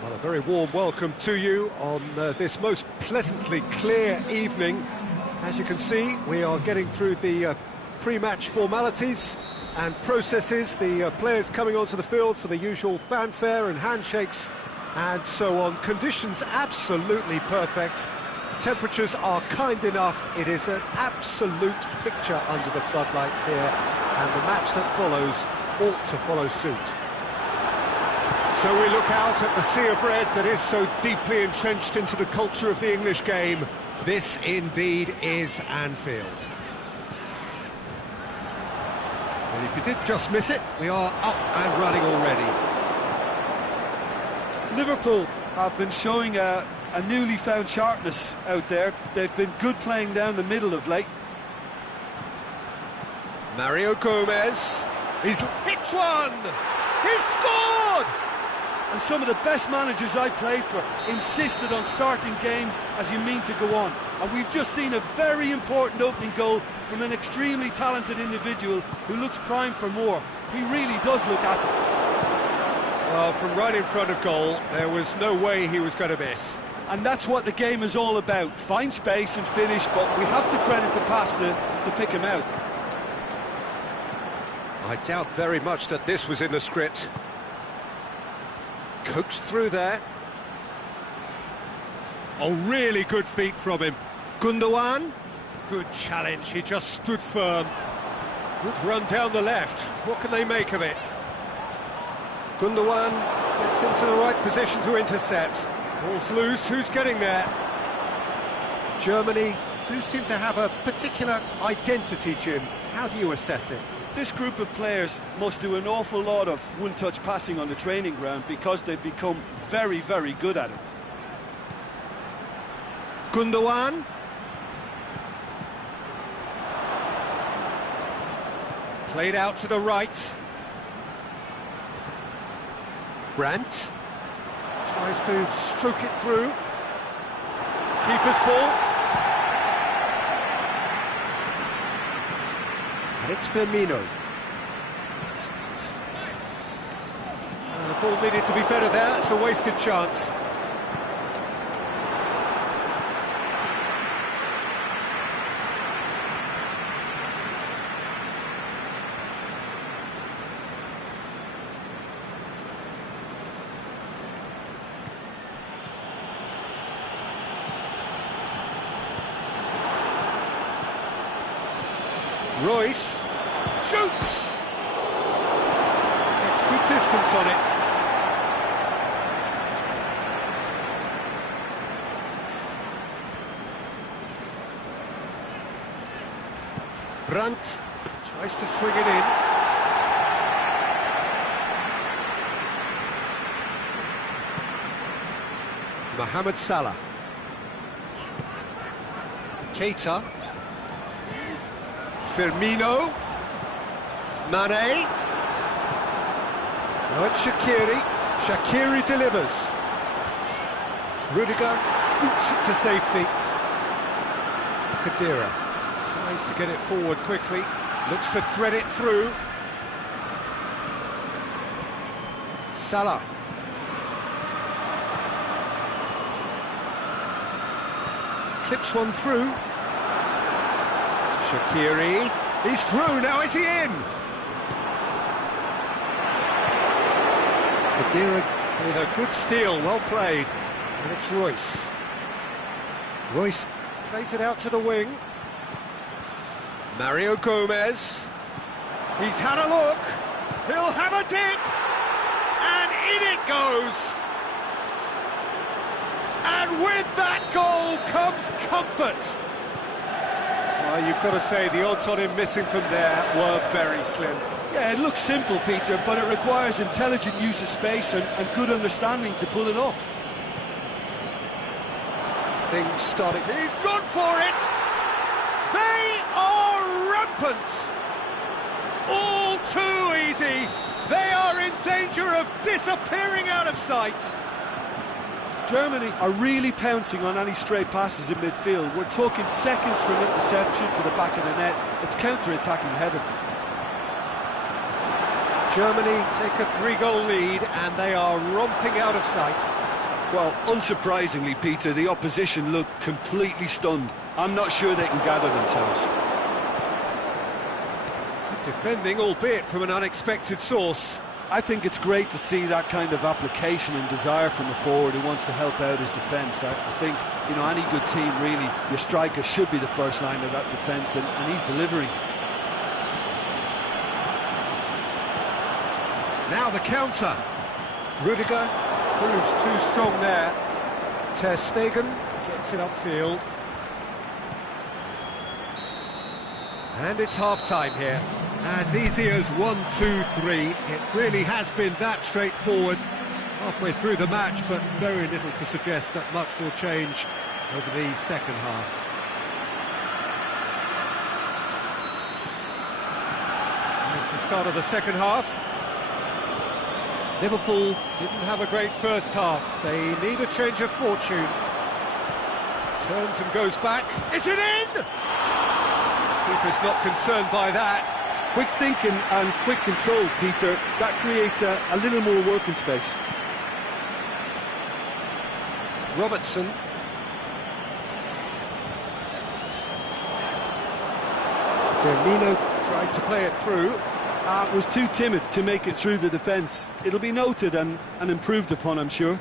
Well, a very warm welcome to you on this most pleasantly clear evening. As you can see, we are getting through the pre-match formalities and processes, the players coming onto the field for the usual fanfare and handshakes and so on. Conditions absolutely perfect. Temperatures are kind enough. It is an absolute picture under the floodlights here, and the match that follows ought to follow suit. So we look out at the sea of red that is so deeply entrenched into the culture of the English game. This indeed is Anfield. And if you did just miss it, we are up and running already. Liverpool have been showing a a newly found sharpness out there. They've been good playing down the middle of late. Mario Gomez, he's hits one! He's scored! And some of the best managers I played for insisted on starting games as you mean to go on. And we've just seen a very important opening goal from an extremely talented individual who looks primed for more. He really does look at it. Well, from right in front of goal, there was no way he was going to miss. And that's what the game is all about. Find space and finish, but we have to credit the passer to pick him out. I doubt very much that this was in the script. Coaxed through there. Oh, really good feet from him. Gundogan. Good challenge, he just stood firm. Good run down the left. What can they make of it? Gundogan gets into the right position to intercept. Ball's loose, who's getting there? Germany do seem to have a particular identity, Jim. How do you assess it? This group of players must do an awful lot of one-touch passing on the training ground because they've become very, very good at it. Gundogan. Played out to the right. Brandt tries to stroke it through. Keeper's ball. And it's Firmino. The ball needed to be better there, it's a wasted chance. Royce shoots! Gets good distance on it. Brandt tries to swing it in. Mohamed Salah. Keita. Firmino. Mane. Now it's Shaqiri. Shaqiri delivers. Rudiger boots it to safety. Khedira tries to get it forward quickly. Looks to thread it through. Salah. Clips one through. Shaqiri, he's through, now is he in? Khedira with a good steal, well played. And it's Royce. Royce plays it out to the wing. Mario Gomez. He's had a look. He'll have a dip. And in it goes. And with that goal comes comfort. Well, you've got to say the odds on him missing from there were very slim. Yeah, it looks simple, Peter, but it requires intelligent use of space and good understanding to pull it off. Things starting. He's gone for it! They are rampant! All too easy! They are in danger of disappearing out of sight! Germany are really pouncing on any stray passes in midfield. We're talking seconds from interception to the back of the net. It's counter-attacking heaven. Germany take a 3-goal lead and they are romping out of sight. Well, unsurprisingly, Peter, the opposition look completely stunned. I'm not sure they can gather themselves. Good defending, albeit from an unexpected source. I think it's great to see that kind of application and desire from a forward who wants to help out his defence. I think, you know, any good team, really, your striker should be the first line of that defence, and he's delivering. Now the counter. Rudiger proves too strong there. Ter Stegen gets it upfield. And it's half-time here. As easy as 1, 2, 3. It really has been that straightforward. Halfway through the match, but very little to suggest that much will change over the second half. Here's the start of the second half. Liverpool didn't have a great first half. They need a change of fortune. Turns and goes back. Is it in? Keeper's not concerned by that. Quick thinking and quick control, Peter. That creates a little more working space. Robertson. Firmino tried to play it through. Was too timid to make it through the defence. It'll be noted and improved upon, I'm sure.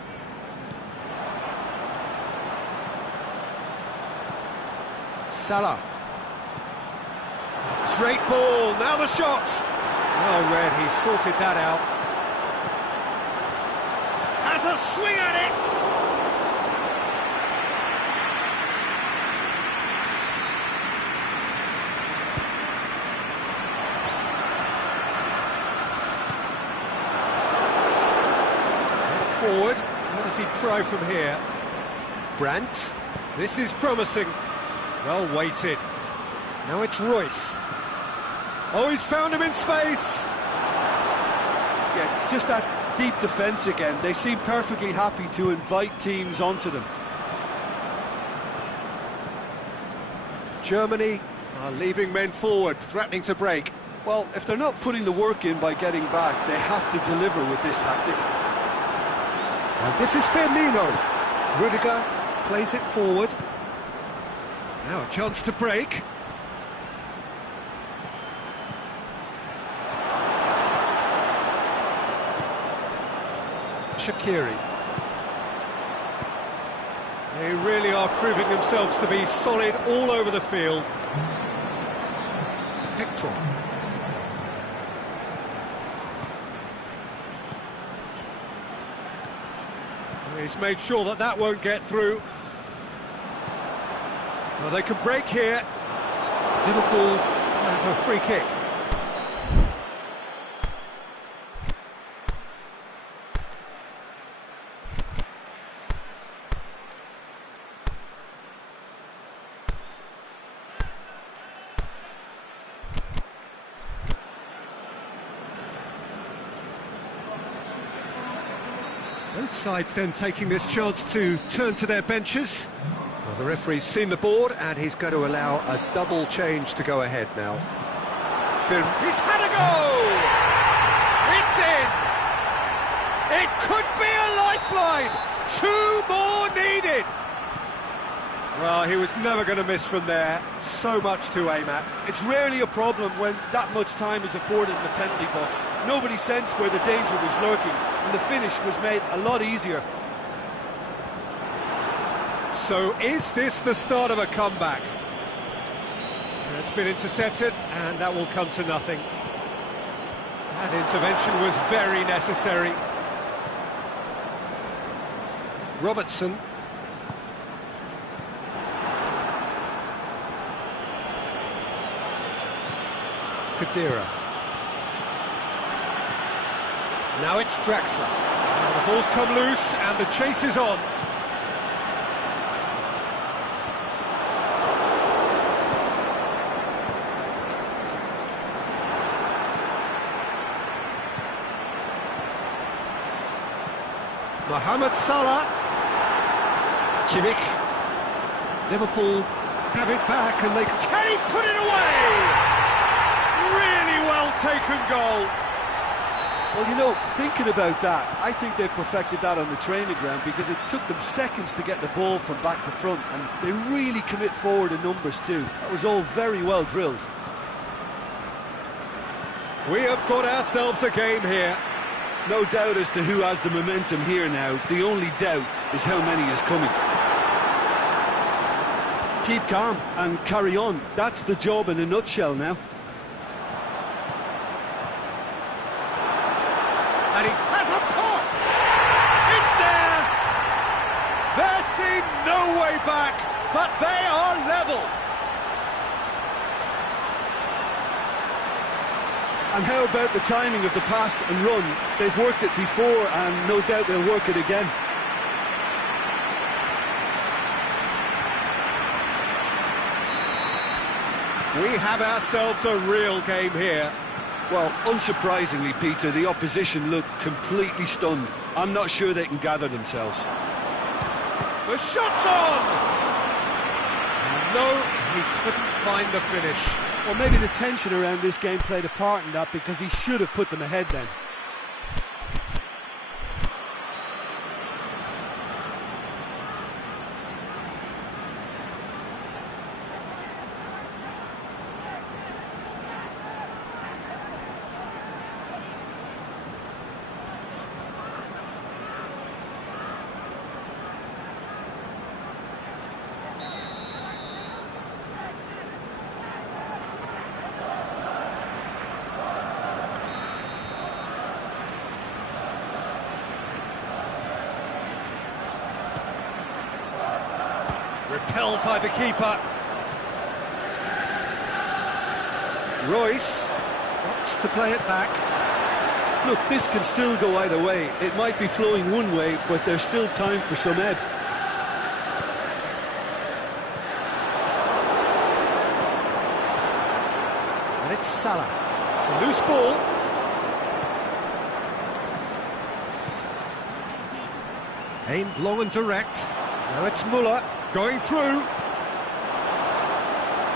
Salah. Great ball, now the shots. Well read, he sorted that out. Has a swing at it. Forward, what does he try from here? Brandt, this is promising. Well weighted. Now it's Royce. Oh, he's found him in space. Yeah, just that deep defence again. They seem perfectly happy to invite teams onto them. Germany are leaving men forward, threatening to break. Well, if they're not putting the work in by getting back, they have to deliver with this tactic. And this is Firmino. Rudiger plays it forward. Now a chance to break. Shaqiri. They really are proving themselves to be solid all over the field. Hector. He's made sure that that won't get through. Well, they can break here. Liverpool have a free kick. Both sides then taking this chance to turn to their benches. Well, the referee's seen the board and he's going to allow a double change to go ahead now. He's had a go! It's in! It could be a lifeline! 2 more needed! Well, he was never going to miss from there. So much to aim at. It's rarely a problem when that much time is afforded in the penalty box. Nobody sensed where the danger was lurking, and the finish was made a lot easier. So is this the start of a comeback? It's been intercepted, and that will come to nothing. That intervention was very necessary. Robertson. Khedira. Now it's Draxler. And the ball's come loose and the chase is on. Mohamed Salah. Kimmich. Liverpool have it back and they can he put it away? Really well taken goal. Well, you know, thinking about that, I think they've perfected that on the training ground because it took them seconds to get the ball from back to front, and they really commit forward in numbers too. That was all very well drilled. We have got ourselves a game here. No doubt as to who has the momentum here now. The only doubt is how many is coming. Keep calm and carry on. That's the job in a nutshell now. And he has a pop! It's there! They're seeing no way back, but they are level. And how about the timing of the pass and run? They've worked it before, and no doubt they'll work it again. We have ourselves a real game here. Well, unsurprisingly, Peter, the opposition look completely stunned. I'm not sure they can gather themselves. The shot's on! No, he couldn't find the finish. Well, maybe the tension around this game played a part in that, because he should have put them ahead then. Repelled by the keeper. Royce opts to play it back. Look, this can still go either way. It might be flowing one way, but there's still time for some ebb. And it's Salah. It's a loose ball. Aimed long and direct. Now it's Muller going through.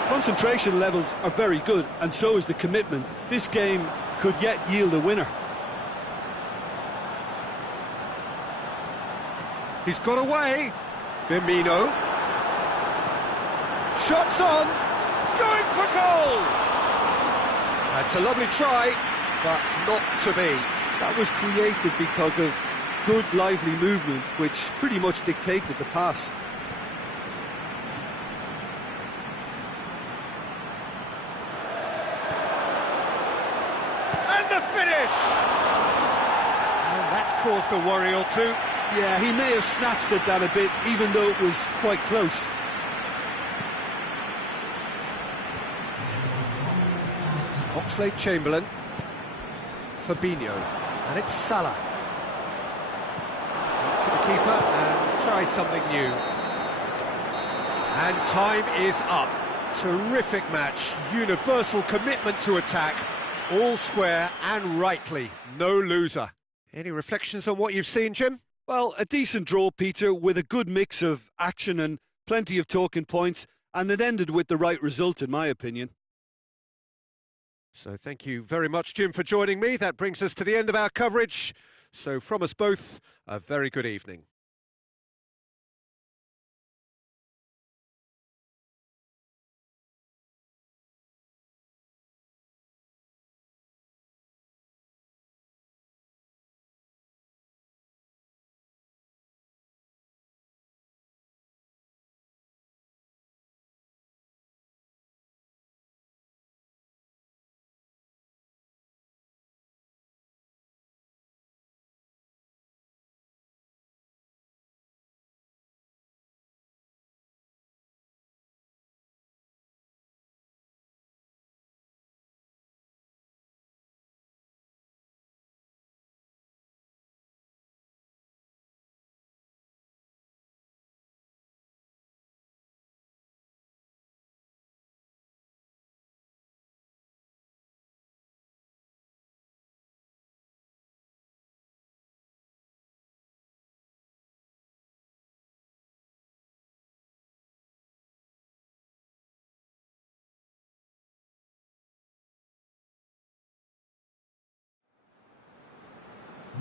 Concentration levels are very good, and so is the commitment. This game could yet yield a winner. He's got away. Firmino. Shots on. Going for goal. That's a lovely try, but not to be. That was created because of good, lively movement, which pretty much dictated the pass. And the finish! And that's caused a worry or two. Yeah, he may have snatched at that a bit, even though it was quite close. Oxlade-Chamberlain. Fabinho. And it's Salah. Up to the keeper and try something new. And time is up. Terrific match. Universal commitment to attack. All square and rightly. No loser. Any reflections on what you've seen, Jim? Well, a decent draw, Peter, with a good mix of action and plenty of talking points, and it ended with the right result, in my opinion. So thank you very much, Jim, for joining me. That brings us to the end of our coverage. So from us both, a very good evening.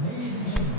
Ladies and gentlemen.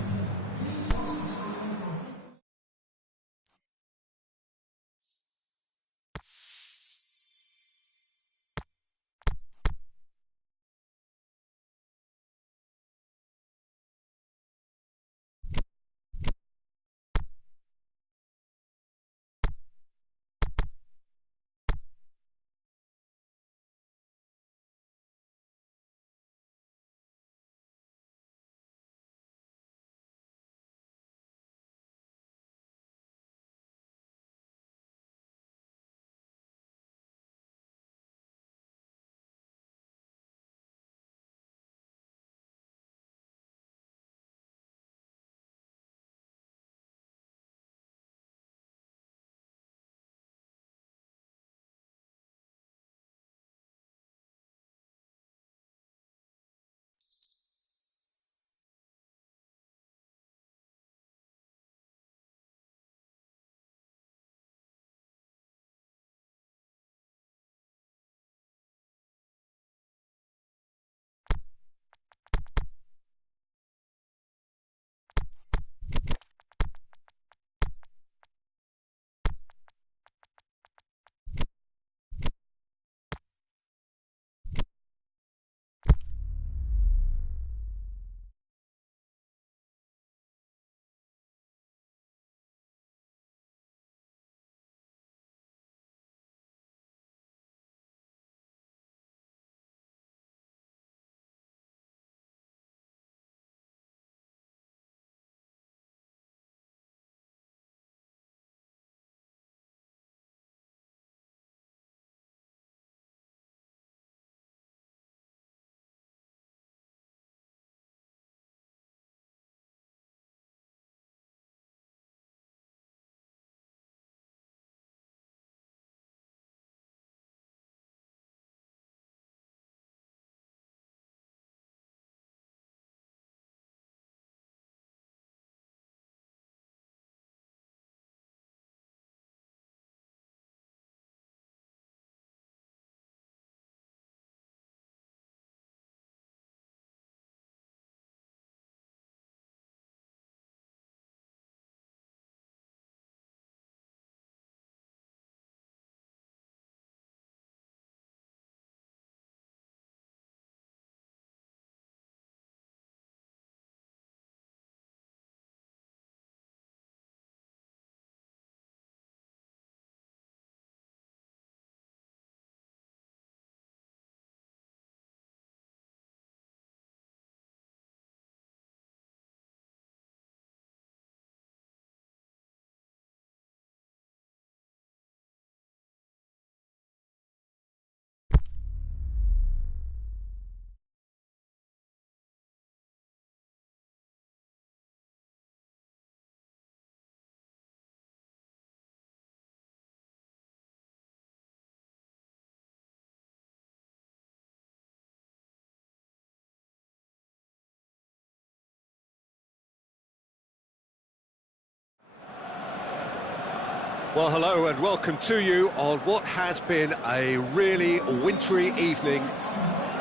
Well, hello and welcome to you on what has been a really wintry evening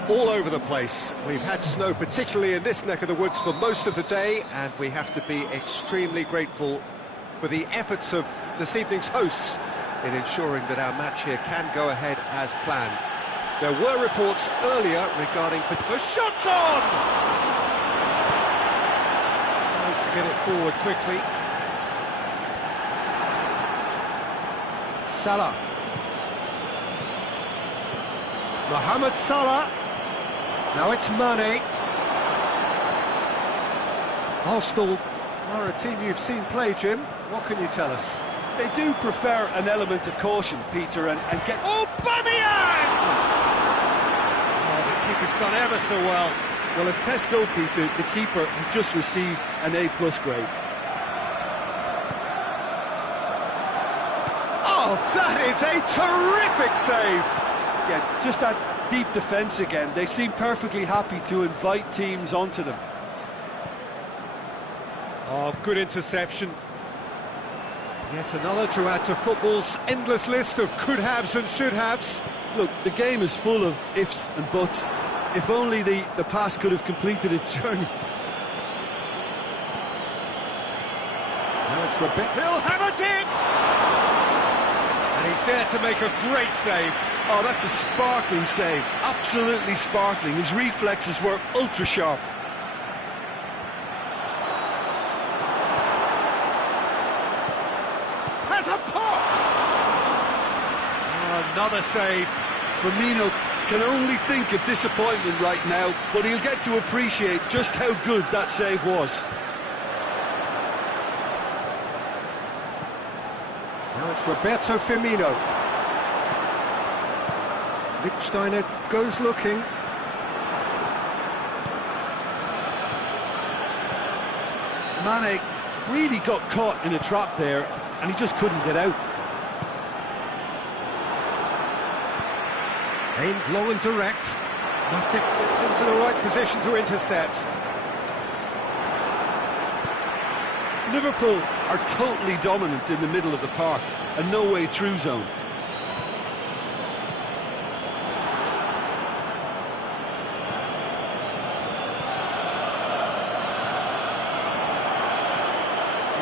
all over the place. We've had snow, particularly in this neck of the woods, for most of the day, and we have to be extremely grateful for the efforts of this evening's hosts in ensuring that our match here can go ahead as planned. There were reports earlier regarding... The shot's on! Tries to get it forward quickly. Salah. Mohamed Salah. Now it's Mane. Arsenal are a team you've seen play, Jim. What can you tell us? They do prefer an element of caution, Peter, and get... Aubameyang! Oh, the keeper's done ever so well. Well, as tests go, Peter, the keeper has just received an A+ grade. Oh, that is a terrific save! Yeah, just that deep defence again. They seem perfectly happy to invite teams onto them. Oh, good interception. Yet another to add to football's endless list of could-haves and should-haves. Look, the game is full of ifs and buts. If only the pass could have completed its journey. Now it's Robert. He'll have a dip! And he's there to make a great save. Oh, that's a sparkling save. Absolutely sparkling. His reflexes were ultra-sharp. Has a pop! Oh, another save. Firmino can only think of disappointment right now, but he'll get to appreciate just how good that save was. Now it's Roberto Firmino. Lichtsteiner goes looking. Mane really got caught in a trap there, and he just couldn't get out. Aimed long and direct. Matic gets into the right position to intercept. Liverpool are totally dominant in the middle of the park, a no-way through zone.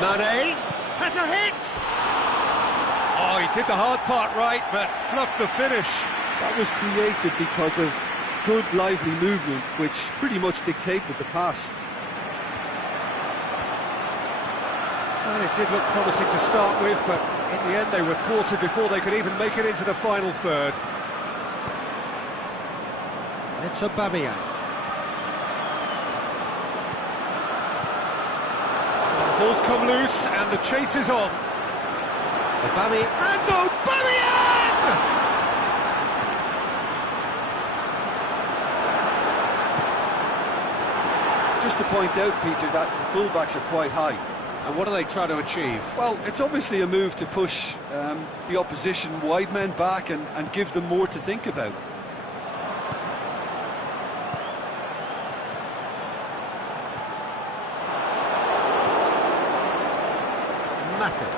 Mane has a hit! Oh, he did the hard part right, but fluffed the finish. That was created because of good, lively movement, which pretty much dictated the pass. Well, it did look promising to start with, but in the end they were thwarted before they could even make it into the final third. It's Aubameyang. The ball's come loose and the chase is on. Aubameyang and Aubameyang! Just to point out, Peter, that the fullbacks are quite high. And what are they trying to achieve? Well, it's obviously a move to push the opposition wide men back and give them more to think about. Matic.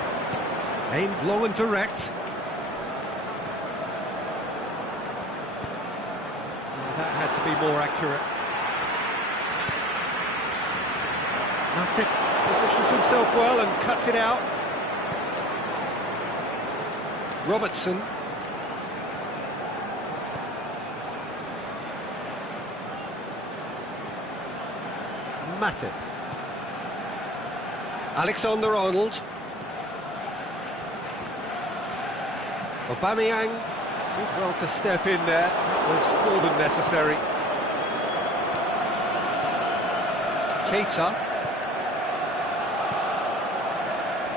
Aimed long and direct. Well, that had to be more accurate. Matic positions himself well and cuts it out. Robertson. Matip. Alexander-Arnold. Aubameyang did well to step in there. That was more than necessary. Keita.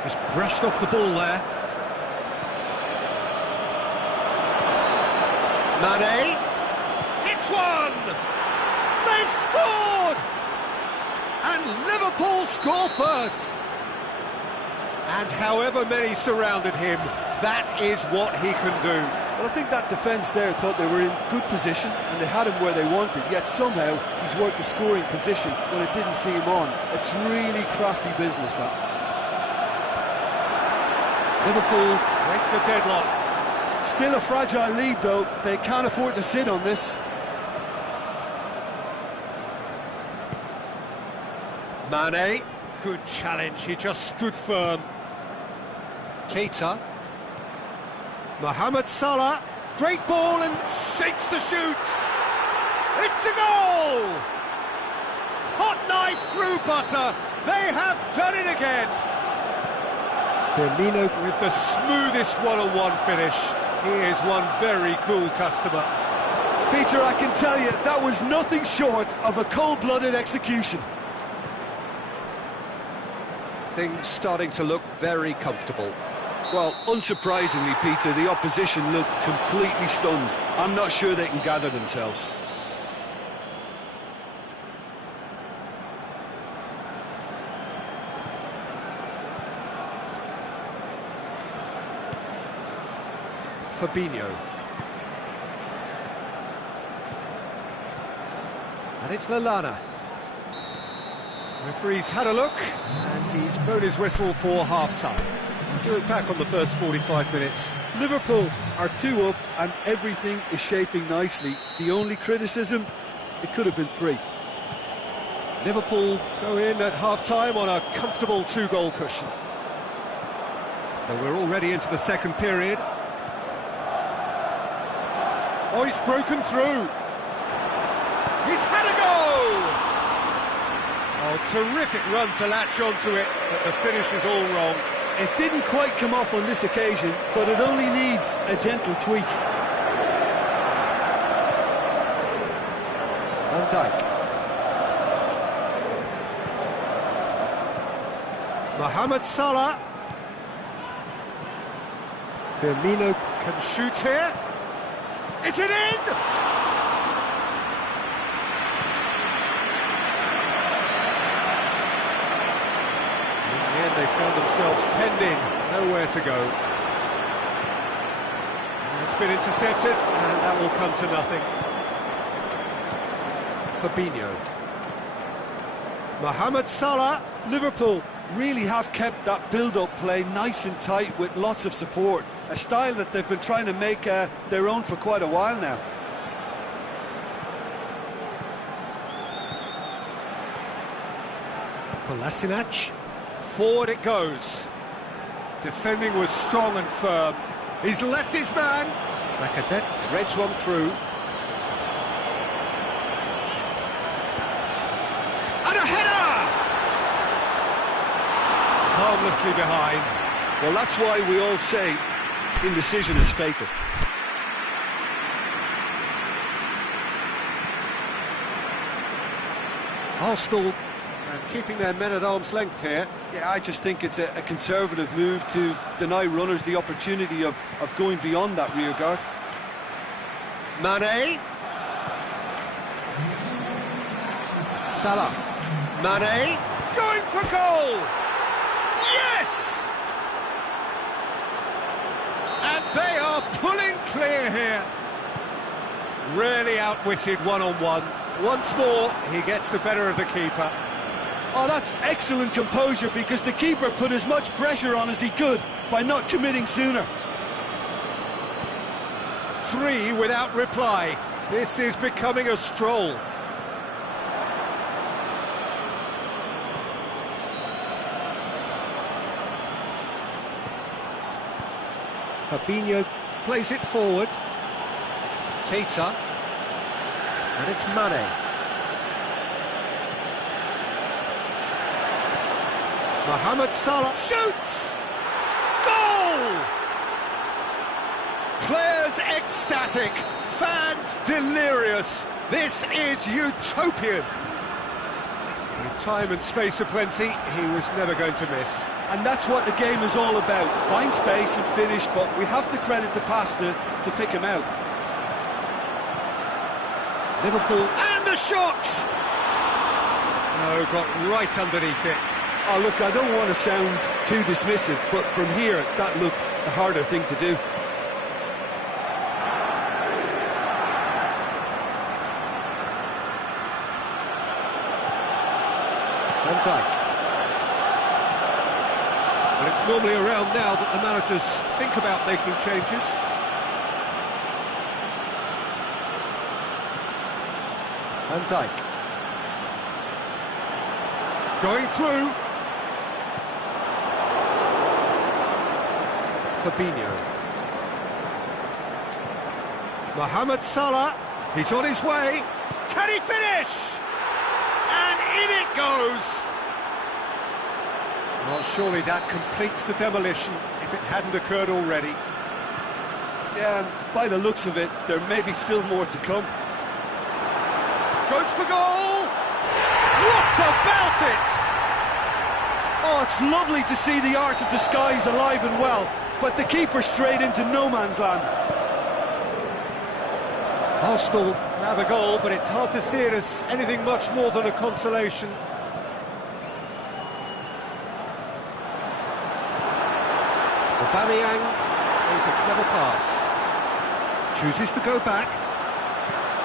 Just brushed off the ball there. Mane hits one! They've scored! And Liverpool score first! And however many surrounded him, that is what he can do. Well, I think that defence there thought they were in good position and they had him where they wanted, yet somehow he's worked the scoring position when it didn't see him on. It's really crafty business, that. Liverpool break the deadlock. Still a fragile lead, though. They can't afford to sit on this. Mane, good challenge, he just stood firm. Keita. Mohamed Salah, great ball and shapes the shoots. It's a goal! Hot knife through butter. They have done it again. Firmino with the smoothest one-on-one finish. He is one very cool customer. Peter, I can tell you, that was nothing short of a cold-blooded execution. Things starting to look very comfortable. Well, unsurprisingly, Peter, the opposition look completely stunned. I'm not sure they can gather themselves. Fabinho. And it's Lallana. Referee's had a look, and he's blown his whistle for half-time. Do look back on the first 45 minutes. Liverpool are 2 up, and everything is shaping nicely. The only criticism, it could have been 3. Liverpool go in at half-time on a comfortable 2-goal cushion. So we're already into the second period. Oh, he's broken through. He's had a goal! Oh, terrific run to latch onto it, but the finish is all wrong. It didn't quite come off on this occasion, but it only needs a gentle tweak. Van Dijk. Mohamed Salah. Firmino can shoot here. Is it in? In the end, they found themselves penned in, nowhere to go. And it's been intercepted, and that will come to nothing. Fabinho. Mohamed Salah. Liverpool really have kept that build-up play nice and tight with lots of support, a style that they've been trying to make their own for quite a while now. Kolasinac. Forward it goes. Defending was strong and firm. He's left his man. Lacazette threads one through. And a header! Harmlessly behind. Well, that's why we all say indecision is fatal. Arsenal keeping their men at arm's length here. Yeah, I just think it's a conservative move to deny runners the opportunity of going beyond that rear guard. Mane. Salah. Mane. Going for goal! Yes! And they are pulling clear here. Really outwitted one-on-one. Once more, he gets the better of the keeper. Oh, that's excellent composure, because the keeper put as much pressure on as he could by not committing sooner. 3 without reply. This is becoming a stroll. Fabinho plays it forward. Keita. And it's Mane. Mohamed Salah shoots! Goal! Players ecstatic, fans delirious. This is utopian. With time and space aplenty, he was never going to miss. And that's what the game is all about. Find space and finish, but we have to credit the passer to pick him out. Liverpool, and the shot! No, got right underneath it. Oh, look, I don't want to sound too dismissive, but from here, that looks the harder thing to do. Van Dijk. But it's normally around now that the managers think about making changes. Van Dijk. Going through. Fabinho. Mohamed Salah. He's on his way. Can he finish? And in it goes. Well, surely that completes the demolition if it hadn't occurred already. Yeah, and by the looks of it, there may be still more to come. Goes for goal! What about it? Oh, it's lovely to see the art of disguise alive and well, but the keeper straight into no man's land. Arsenal have a goal, but it's hard to see it as anything much more than a consolation. Aubameyang plays a clever pass. Chooses to go back.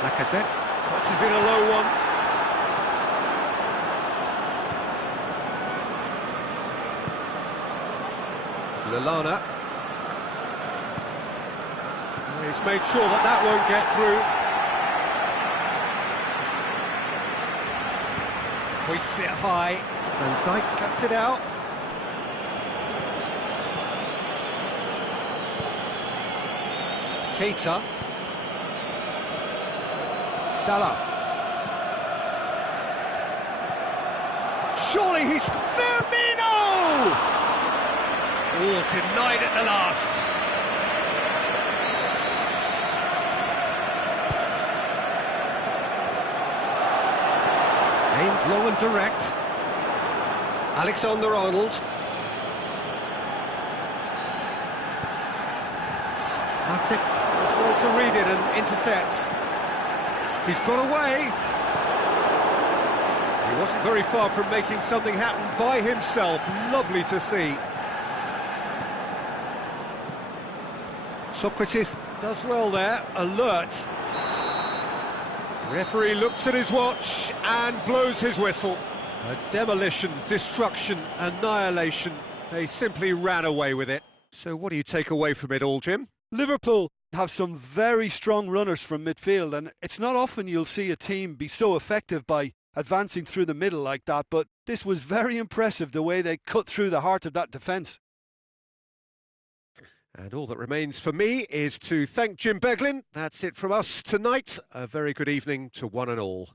Lacazette crosses in a low one. Lallana. He's made sure that that won't get through. Hoists it high. Van Dijk cuts it out. Keita. Salah. Surely he's... Firmino! Oh, denied at the last. Aimed low and direct. Alexander-Arnold. Matic does well to read it and intercepts. He's got away. He wasn't very far from making something happen by himself. Lovely to see. Sokratis does well there, alert. Referee looks at his watch and blows his whistle. A demolition, destruction, annihilation. They simply ran away with it. So what do you take away from it all, Jim? Liverpool have some very strong runners from midfield, and it's not often you'll see a team be so effective by advancing through the middle like that, but this was very impressive, the way they cut through the heart of that defence. And all that remains for me is to thank Jim Beglin. That's it from us tonight. A very good evening to one and all.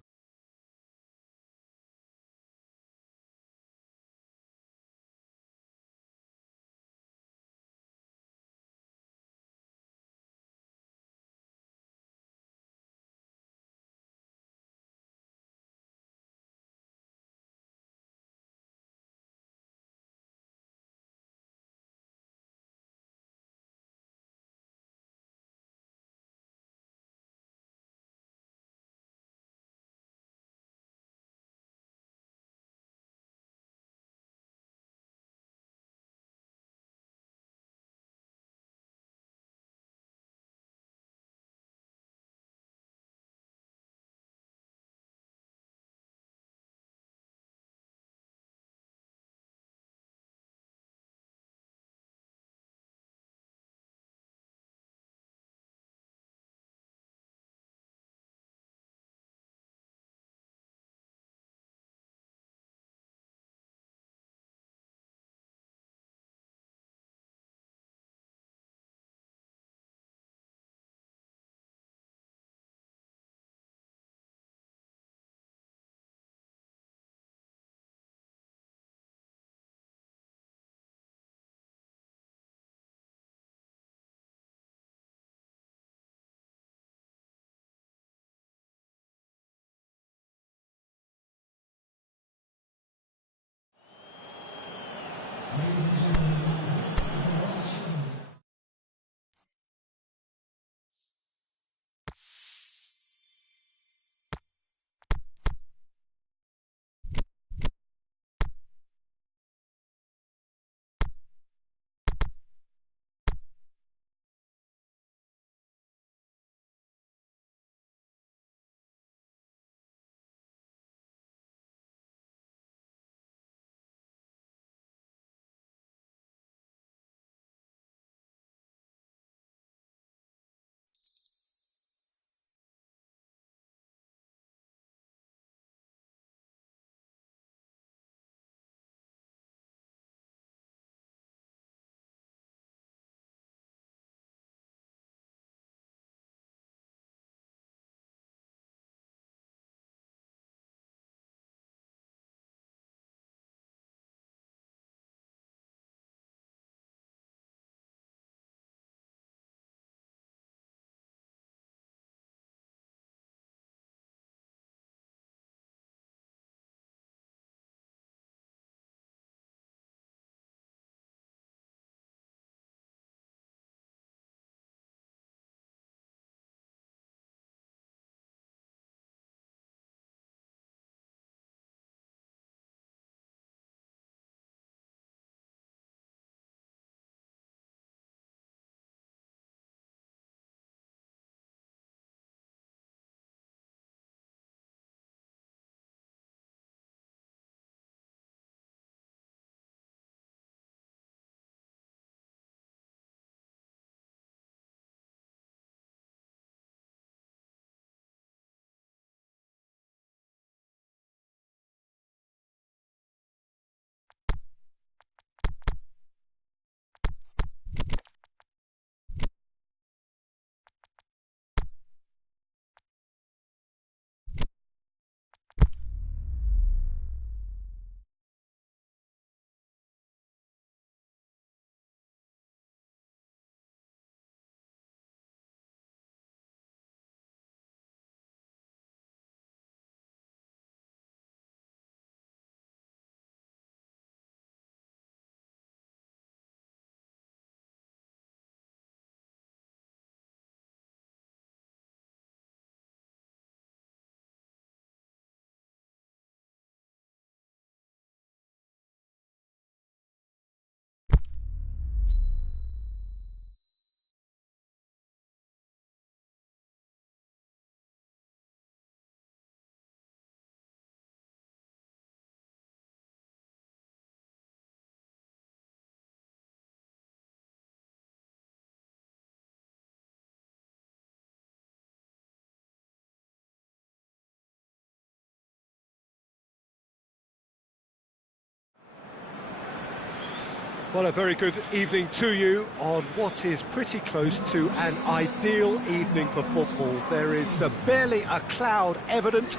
Well, a very good evening to you on what is pretty close to an ideal evening for football. There is barely a cloud evident.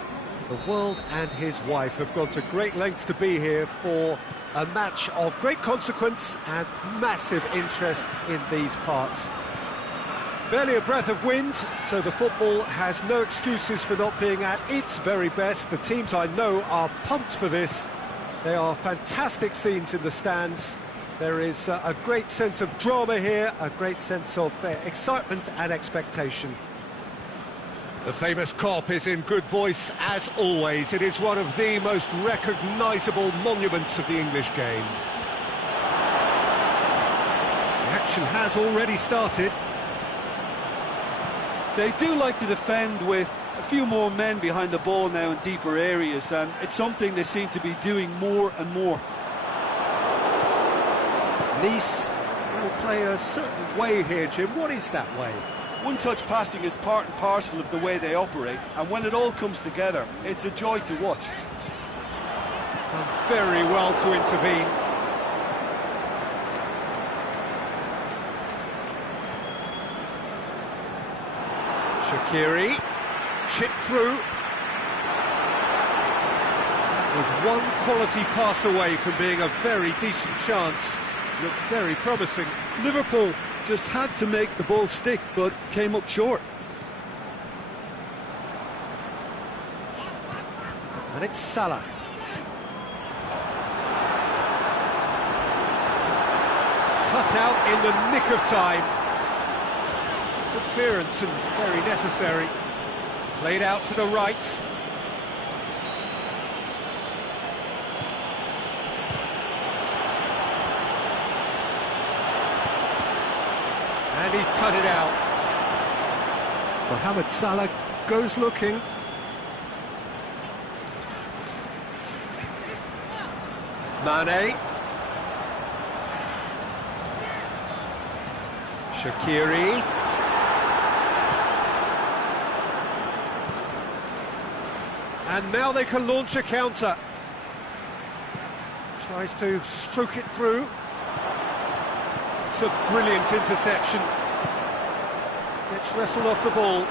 The world and his wife have gone to great lengths to be here for a match of great consequence and massive interest in these parts. Barely a breath of wind, so the football has no excuses for not being at its very best. The teams I know are pumped for this. There are fantastic scenes in the stands. There is a great sense of drama here, a great sense of excitement and expectation. The famous Kop is in good voice as always. It is one of the most recognisable monuments of the English game. The action has already started. They do like to defend with a few more men behind the ball now in deeper areas, and it's something they seem to be doing more and more. Nice will play a certain way here, Jim. What is that way? One-touch passing is part and parcel of the way they operate, and when it all comes together, it's a joy to watch. Done very well to intervene. Shaqiri, chip through. That was one quality pass away from being a very decent chance. Looked very promising. Liverpool just had to make the ball stick, but came up short. And it's Salah. Cut out in the nick of time. Good clearance and very necessary. Played out to the right. And he's cut it out. Mohamed Salah goes looking. Mane. Shaqiri. And now they can launch a counter. Tries to stroke it through. It's a brilliant interception. Gets wrestled off the ball.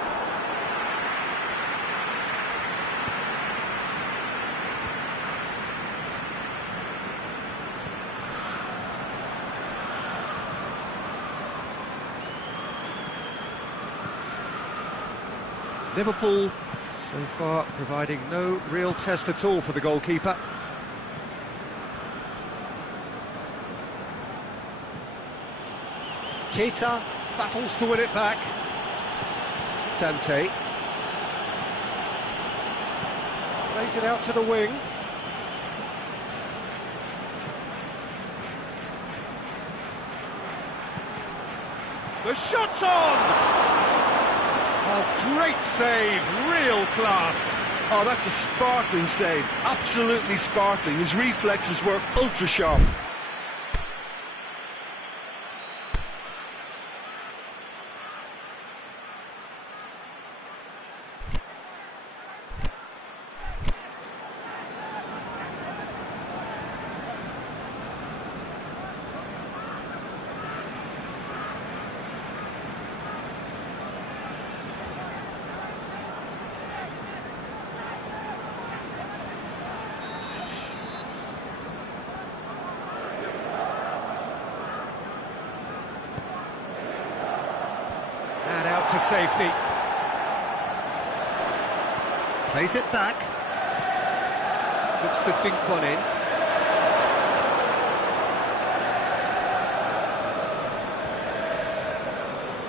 Liverpool, so far, providing no real test at all for the goalkeeper. Keita battles to win it back. Dante plays it out to the wing. The shot's on! Oh, great save, real class. Oh, that's a sparkling save, absolutely sparkling. His reflexes were ultra sharp. And out to safety. Plays it back. Looks to dink one in.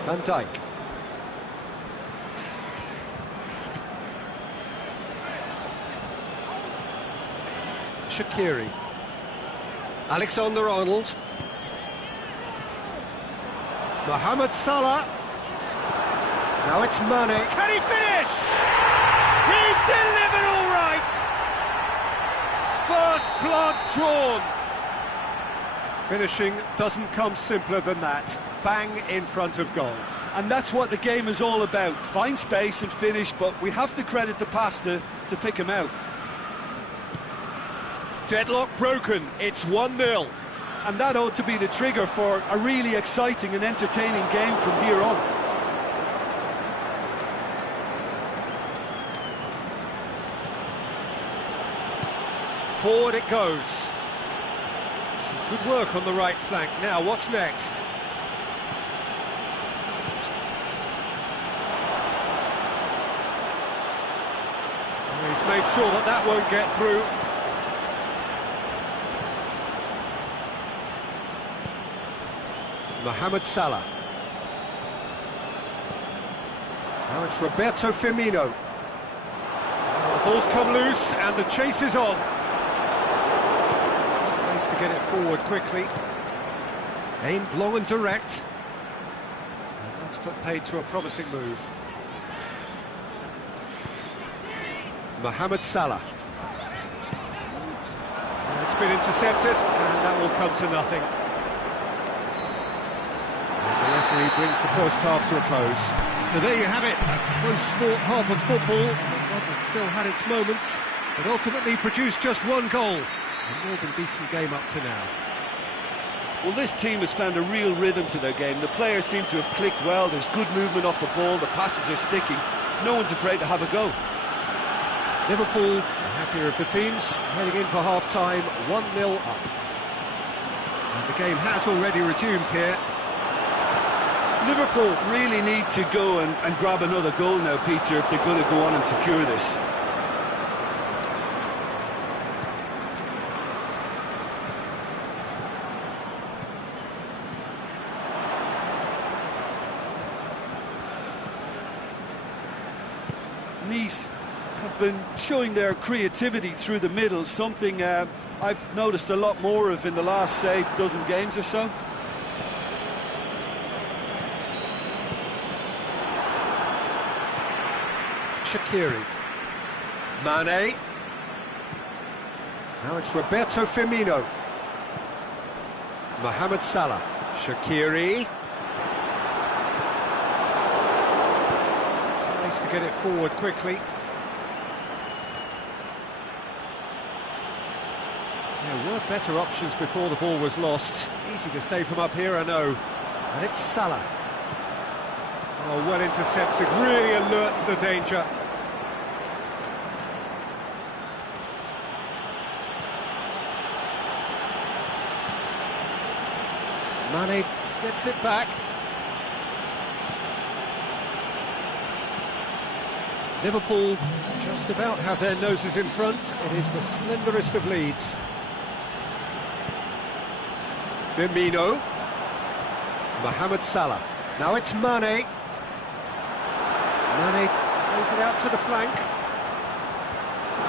Van Dijk. Shaqiri. Alexander-Arnold. Mohamed Salah. Now it's Mane. Can he finish? He's delivered all right. First blood drawn. Finishing doesn't come simpler than that. Bang in front of goal. And that's what the game is all about. Find space and finish, but we have to credit the passer to pick him out. Deadlock broken. It's 1-0. And that ought to be the trigger for a really exciting and entertaining game from here on. Forward it goes. Some good work on the right flank. Now, what's next? He's made sure that that won't get through. Mohamed Salah. Now it's Roberto Firmino. The ball's come loose and the chase is on. Space to get it forward quickly. Aimed long and direct. And that's put paid to a promising move. Mohamed Salah. And it's been intercepted, and that will come to nothing. And the referee brings the first half to a close. So there you have it, a close-fought half of football. One that still had its moments, but ultimately produced just one goal. A more than decent game up to now. Well, this team has found a real rhythm to their game. The players seem to have clicked well. There's good movement off the ball. The passes are sticking. No one's afraid to have a go. Liverpool, the happier of the teams, heading in for half-time, 1-0 up. And the game has already resumed here. Liverpool really need to go and grab another goal now, Peter, if they're going to go on and secure this. Nice have been showing their creativity through the middle, something I've noticed a lot more of in the last, say, dozen games or so. Shaqiri. Mane. Now it's Roberto Firmino. Mohamed Salah. Shaqiri. Tries to get it forward quickly. There were better options before the ball was lost. Easy to save from up here, I know. And it's Salah. Oh, well intercepted, really alert to the danger. Mane gets it back. Liverpool just about have their noses in front. It is the slenderest of leads. Firmino. Mohamed Salah. Now it's Mane. Mane plays it out to the flank.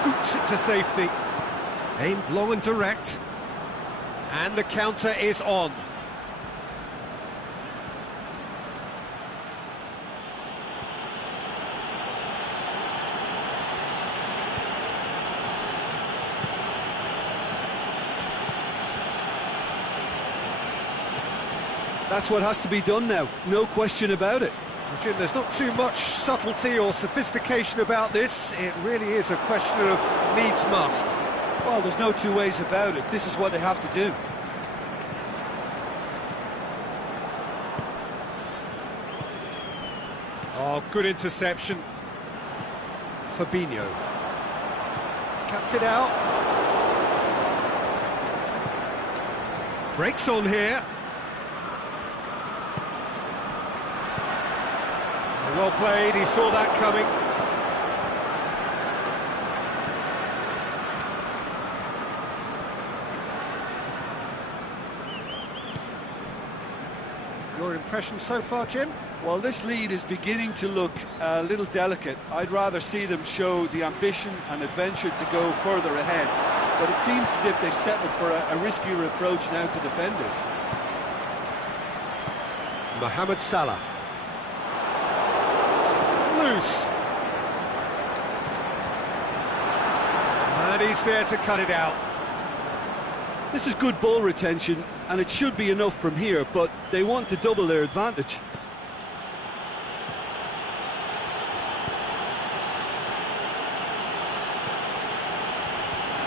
Boots it to safety. Aimed long and direct. And the counter is on. That's what has to be done now, no question about it. Well, Jim, there's not too much subtlety or sophistication about this. It really is a question of needs must. Well, there's no two ways about it. This is what they have to do. Oh, good interception. Fabinho. Cuts it out. Breaks on here. Well played, he saw that coming. Your impression so far, Jim? Well, this lead is beginning to look a little delicate. I'd rather see them show the ambition and adventure to go further ahead. But it seems as if they've settled for a riskier approach now to defend this. Mohamed Salah. Loose. And he's there to cut it out. This is good ball retention, and it should be enough from here, but they want to double their advantage.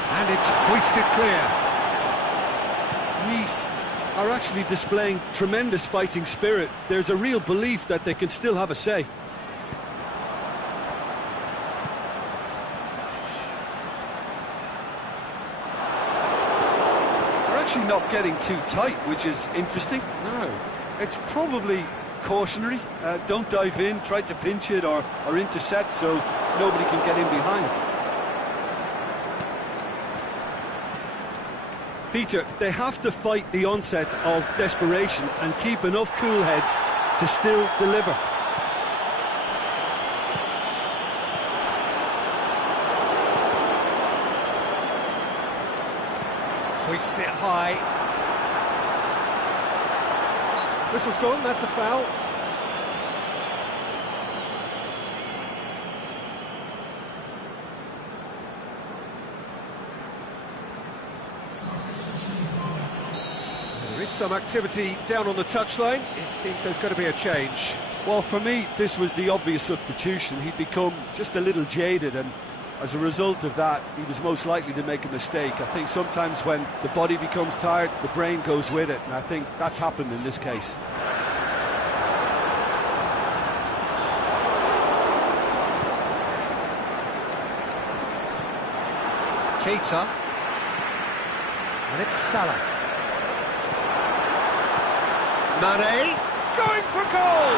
And it's hoisted clear. Nice are actually displaying tremendous fighting spirit. There's a real belief that they can still have a say. They're actually not getting too tight, which is interesting. No. It's probably cautionary. Don't dive in, try to pinch it or intercept so nobody can get in behind. Peter, they have to fight the onset of desperation and keep enough cool heads to still deliver. Hoists it high. Whistle's gone, that's a foul. There is some activity down on the touchline. It seems there's going to be a change. Well, for me, this was the obvious substitution. He'd become just a little jaded, and as a result of that, he was most likely to make a mistake. I think sometimes when the body becomes tired, the brain goes with it, and I think that's happened in this case. Keita. And it's Salah. Mane, going for goal!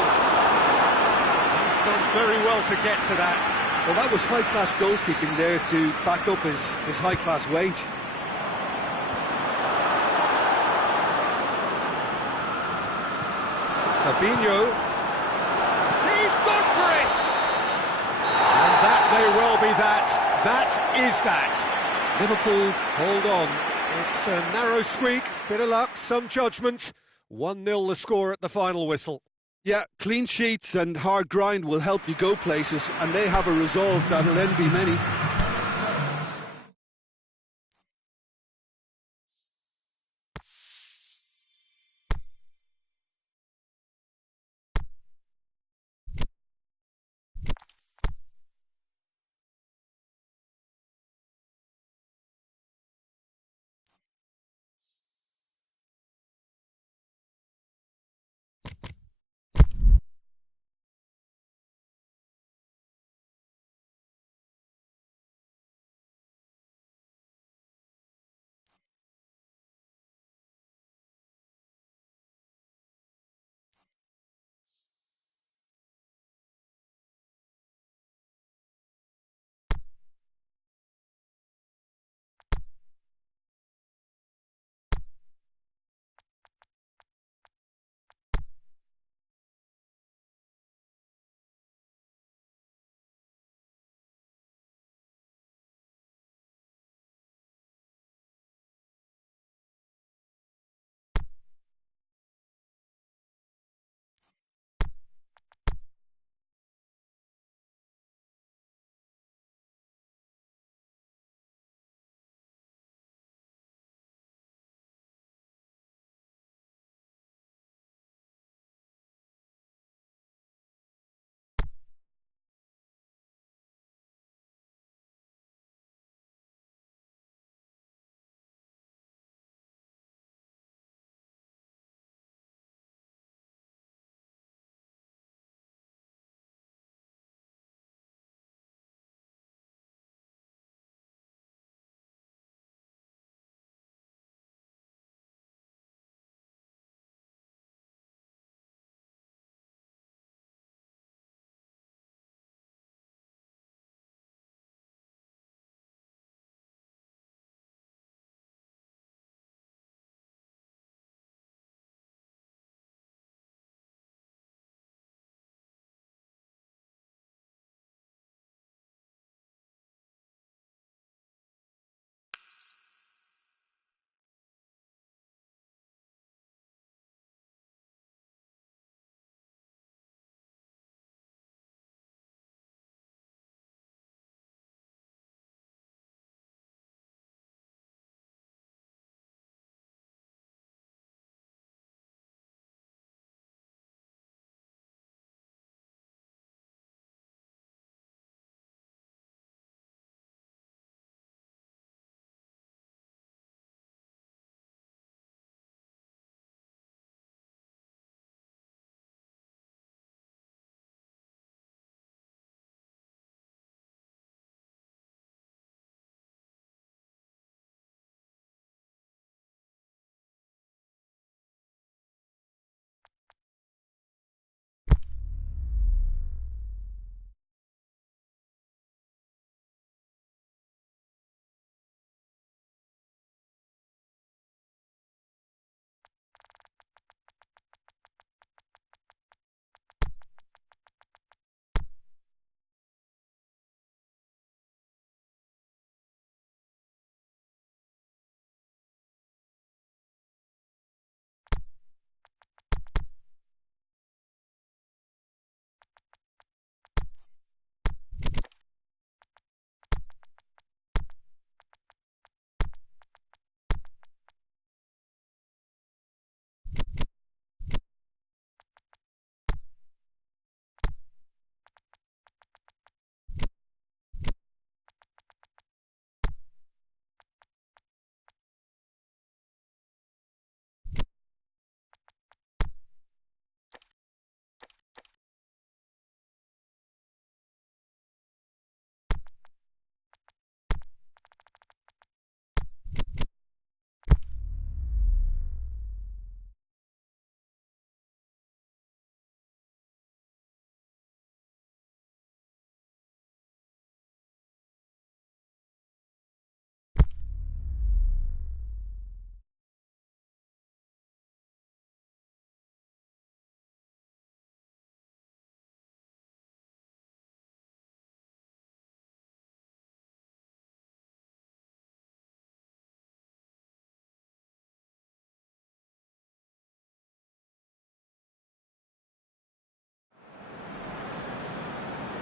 He's done very well to get to that. Well, that was high-class goalkeeping there to back up his high-class wage. Fabinho. He's gone for it! And that may well be that. That is that. Liverpool, hold on. It's a narrow squeak, bit of luck, some judgment. 1-0 the score at the final whistle. Yeah, clean sheets and hard grind will help you go places, and they have a resolve that'll envy many.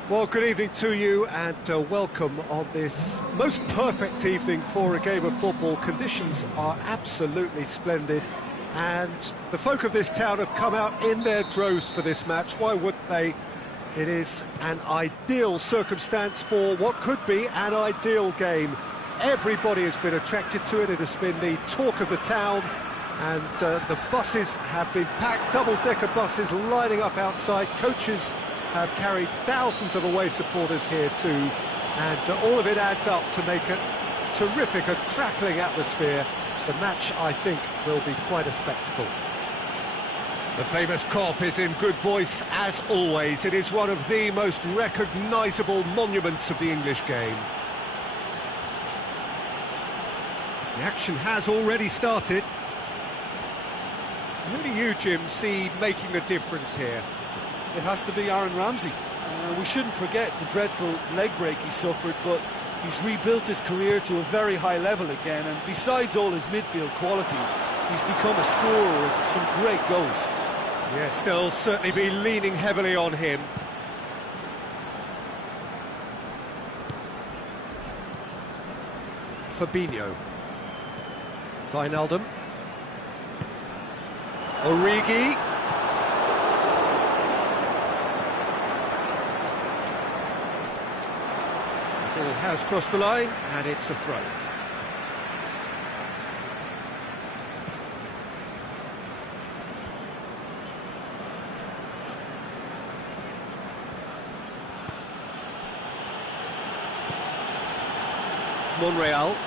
Well, good evening to you and welcome on this most perfect evening for a game of football. Conditions are absolutely splendid and the folk of this town have come out in their droves for this match. Why wouldn't they? It is an ideal circumstance for what could be an ideal game. Everybody has been attracted to it. It has been the talk of the town and the buses have been packed, double-decker buses lining up outside. Coaches have carried thousands of away supporters here too, and all of it adds up to make a terrific, a crackling atmosphere. The match, I think, will be quite a spectacle. The famous Kop is in good voice as always. It is one of the most recognisable monuments of the English game. The action has already started. Who do you, Jim, see making the difference here? It has to be Aaron Ramsey. We shouldn't forget the dreadful leg break he suffered, but he's rebuilt his career to a very high level again, and besides all his midfield quality, he's become a scorer of some great goals. Yes, they'll certainly be leaning heavily on him. Fabinho. Wijnaldum. Origi. The ball has crossed the line, and it's a throw. Monreal.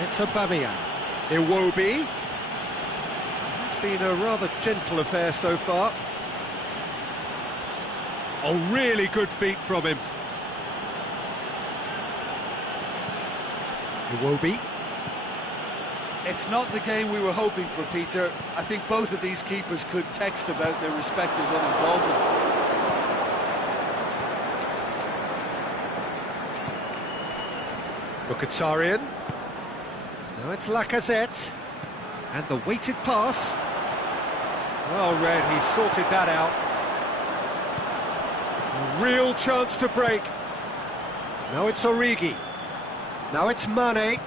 It's Aubameyang. Iwobi. It's been a rather gentle affair so far. Oh, really good feet from him. Iwobi. It's not the game we were hoping for, Peter. I think both of these keepers could text about their respective involvement. Mkhitaryan. Now it's Lacazette. And the weighted pass. Well read, he sorted that out. A real chance to break. Now it's Origi. Now it's Mane.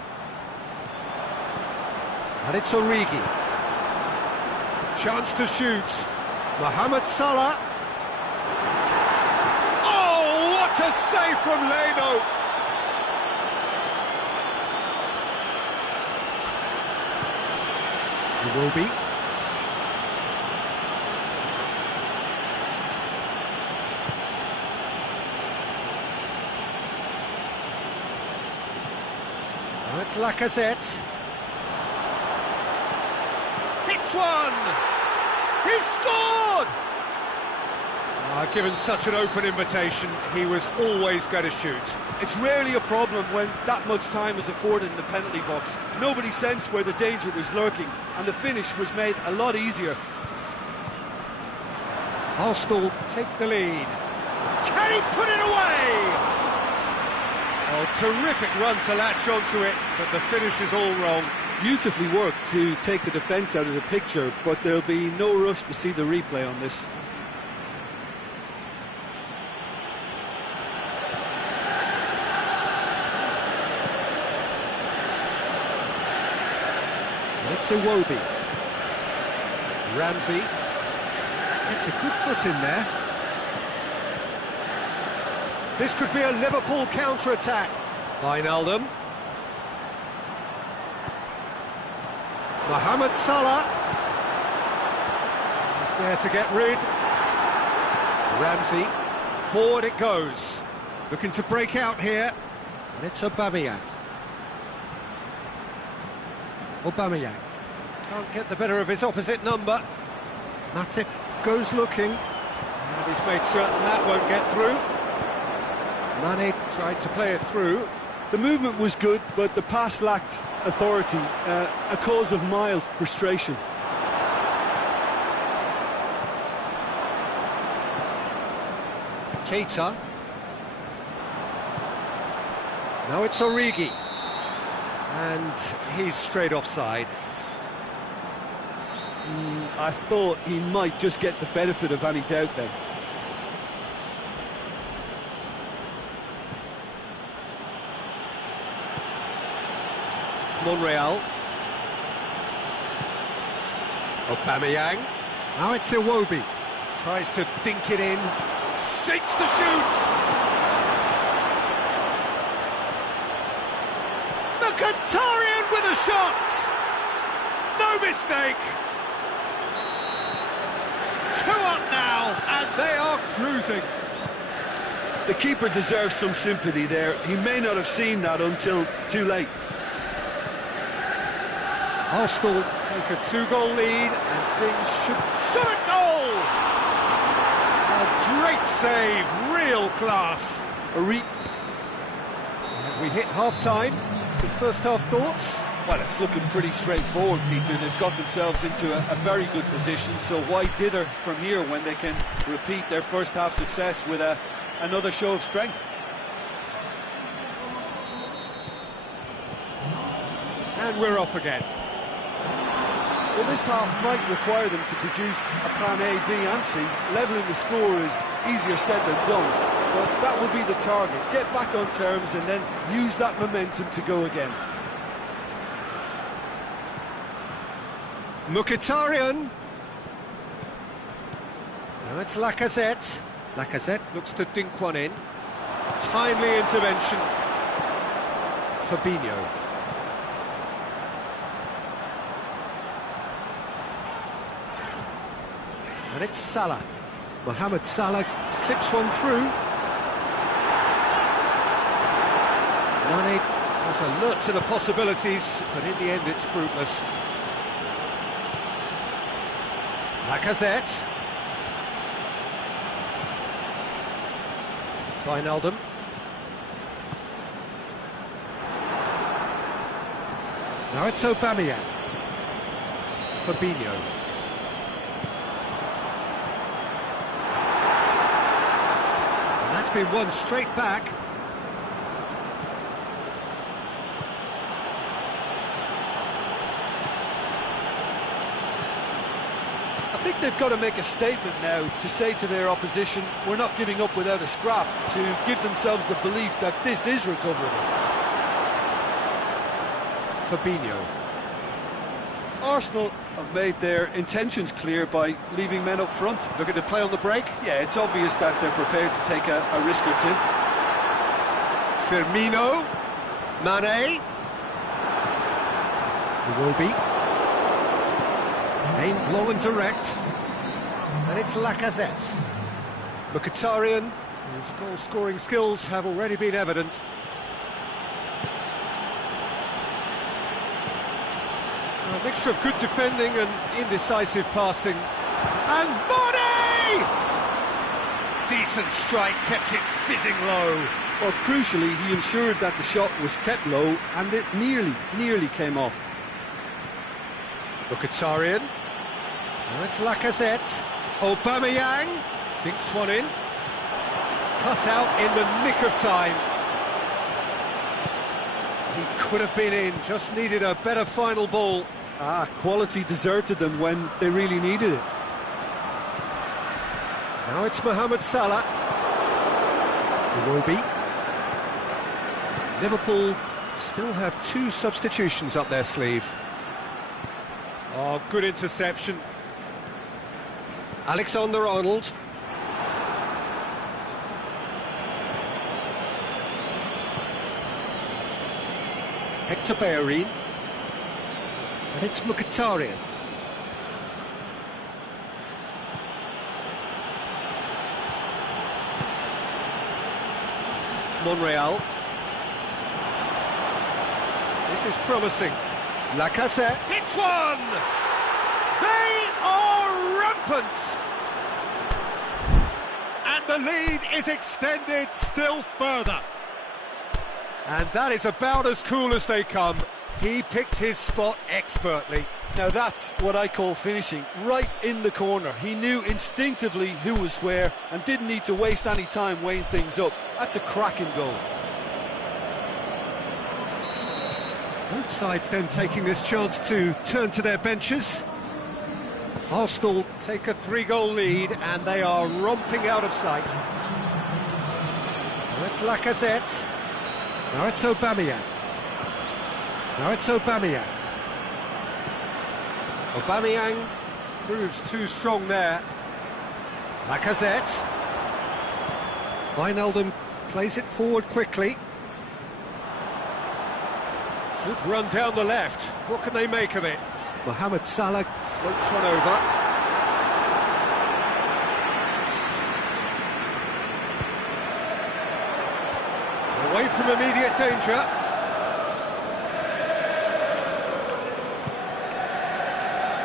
And it's Origi. Chance to shoot. Mohamed Salah. Oh, what a save from Leno! Iwobi. Now it's Lacazette. Hits one! He's scored! Given such an open invitation, he was always going to shoot. It's rarely a problem when that much time is afforded in the penalty box. Nobody sensed where the danger was lurking, and the finish was made a lot easier. Arsenal take the lead. Can he put it away? Oh, terrific run to latch onto it, but the finish is all wrong. Beautifully worked to take the defence out of the picture, but there'll be no rush to see the replay on this. It's Iwobi. Ramsey. It's a good foot in there. This could be a Liverpool counter-attack. Wijnaldum. Mohamed Salah. He's there to get rid. Ramsey. Forward it goes. Looking to break out here. And it's Aubameyang. Aubameyang can't get the better of his opposite number. Matip goes looking, and he's made certain that won't get through. Mane tried to play it through. The movement was good, but the pass lacked authority, a cause of mild frustration. Keita. Now it's Origi. And he's straight offside. I thought he might just get the benefit of any doubt then. Monreal. Aubameyang. Now it's Iwobi. Tries to dink it in. Shapes to shoot! Mkhitaryan with a shot! No mistake! 2 up now, and they are cruising. The keeper deserves some sympathy there. He may not have seen that until too late. Arsenal take a 2-goal lead, and things should... Shot a goal! A great save, real class. And we hit half-time. Some first-half thoughts? Well, it's looking pretty straightforward, Peter. They've got themselves into a very good position, so why dither from here when they can repeat their first-half success with another show of strength? And we're off again. Well, this half might require them to produce a plan A, B and C. Levelling the score is easier said than done, but that will be the target. Get back on terms and then use that momentum to go again. Mkhitaryan. Now it's Lacazette. Lacazette looks to dink one in. Timely intervention. Fabinho. And it's Salah. Mohamed Salah clips one through. Mane was alert to the possibilities, but in the end it's fruitless. Lacazette. Wijnaldum. Now it's Aubameyang. Fabinho. And that's been won straight back. I think they've got to make a statement now to say to their opposition, we're not giving up without a scrap, to give themselves the belief that this is recoverable. Fabinho. Arsenal have made their intentions clear by leaving men up front. Looking to play on the break. Yeah, it's obvious that they're prepared to take a risk or two. Firmino. Mane. Iwobi. Aimed low and direct. And it's Lacazette. Mkhitaryan, whose goal-scoring skills have already been evident. A mixture of good defending and indecisive passing. And Mane! Decent strike, kept it fizzing low. Well, crucially, he ensured that the shot was kept low and it nearly came off. Mkhitaryan. Now it's Lacazette. Aubameyang dinks one in. Cut out in the nick of time. He could have been in, just needed a better final ball. Quality deserted them when they really needed it. Now it's Mohamed Salah. Iwobi. Liverpool still have 2 substitutions up their sleeve. Oh, good interception. Alexander-Arnold. Hector Bellerin. And it's Mkhitaryan. Monreal. This is promising. Lacazette hits one! They are rampant! And the lead is extended still further. And that is about as cool as they come. He picked his spot expertly. Now that's what I call finishing, right in the corner. He knew instinctively who was where and didn't need to waste any time weighing things up. That's a cracking goal. Both sides then taking this chance to turn to their benches. Arsenal take a 3-goal lead and they are romping out of sight. Now it's Lacazette. Now it's Aubameyang. Now it's Aubameyang. Aubameyang proves too strong there. Lacazette. Wijnaldum plays it forward quickly. Good run down the left. What can they make of it? Mohamed Salah floats one over. Away from immediate danger.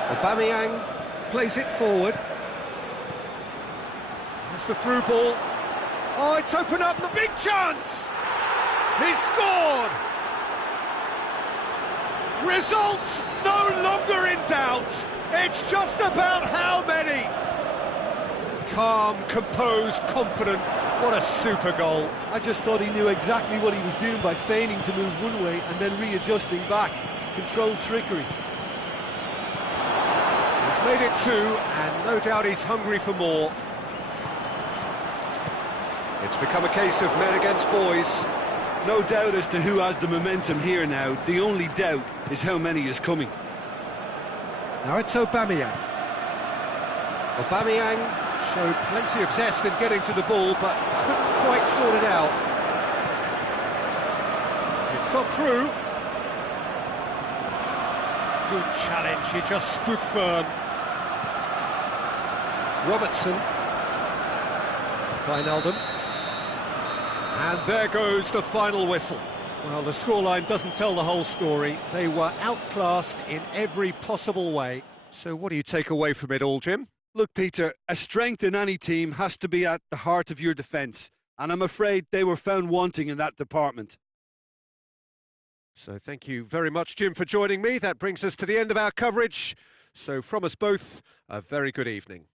Aubameyang plays it forward. It's the through ball. Oh, it's opened up, the big chance! He's scored! Results no longer in doubt. It's just about how many. Calm, composed, confident. What a super goal. I just thought he knew exactly what he was doing by feigning to move one way and then readjusting back. Controlled trickery. He's made it two, and no doubt he's hungry for more. It's become a case of men against boys. No doubt as to who has the momentum here now. The only doubt is how many is coming. Now it's Aubameyang. Aubameyang showed plenty of zest in getting to the ball, but couldn't quite sort it out. It's got through. Good challenge, he just stood firm. Robertson. Wijnaldum. And there goes the final whistle. Well, the scoreline doesn't tell the whole story. They were outclassed in every possible way. So what do you take away from it all, Jim? Look, Peter, a strength in any team has to be at the heart of your defence, and I'm afraid they were found wanting in that department. So thank you very much, Jim, for joining me. That brings us to the end of our coverage. So from us both, a very good evening.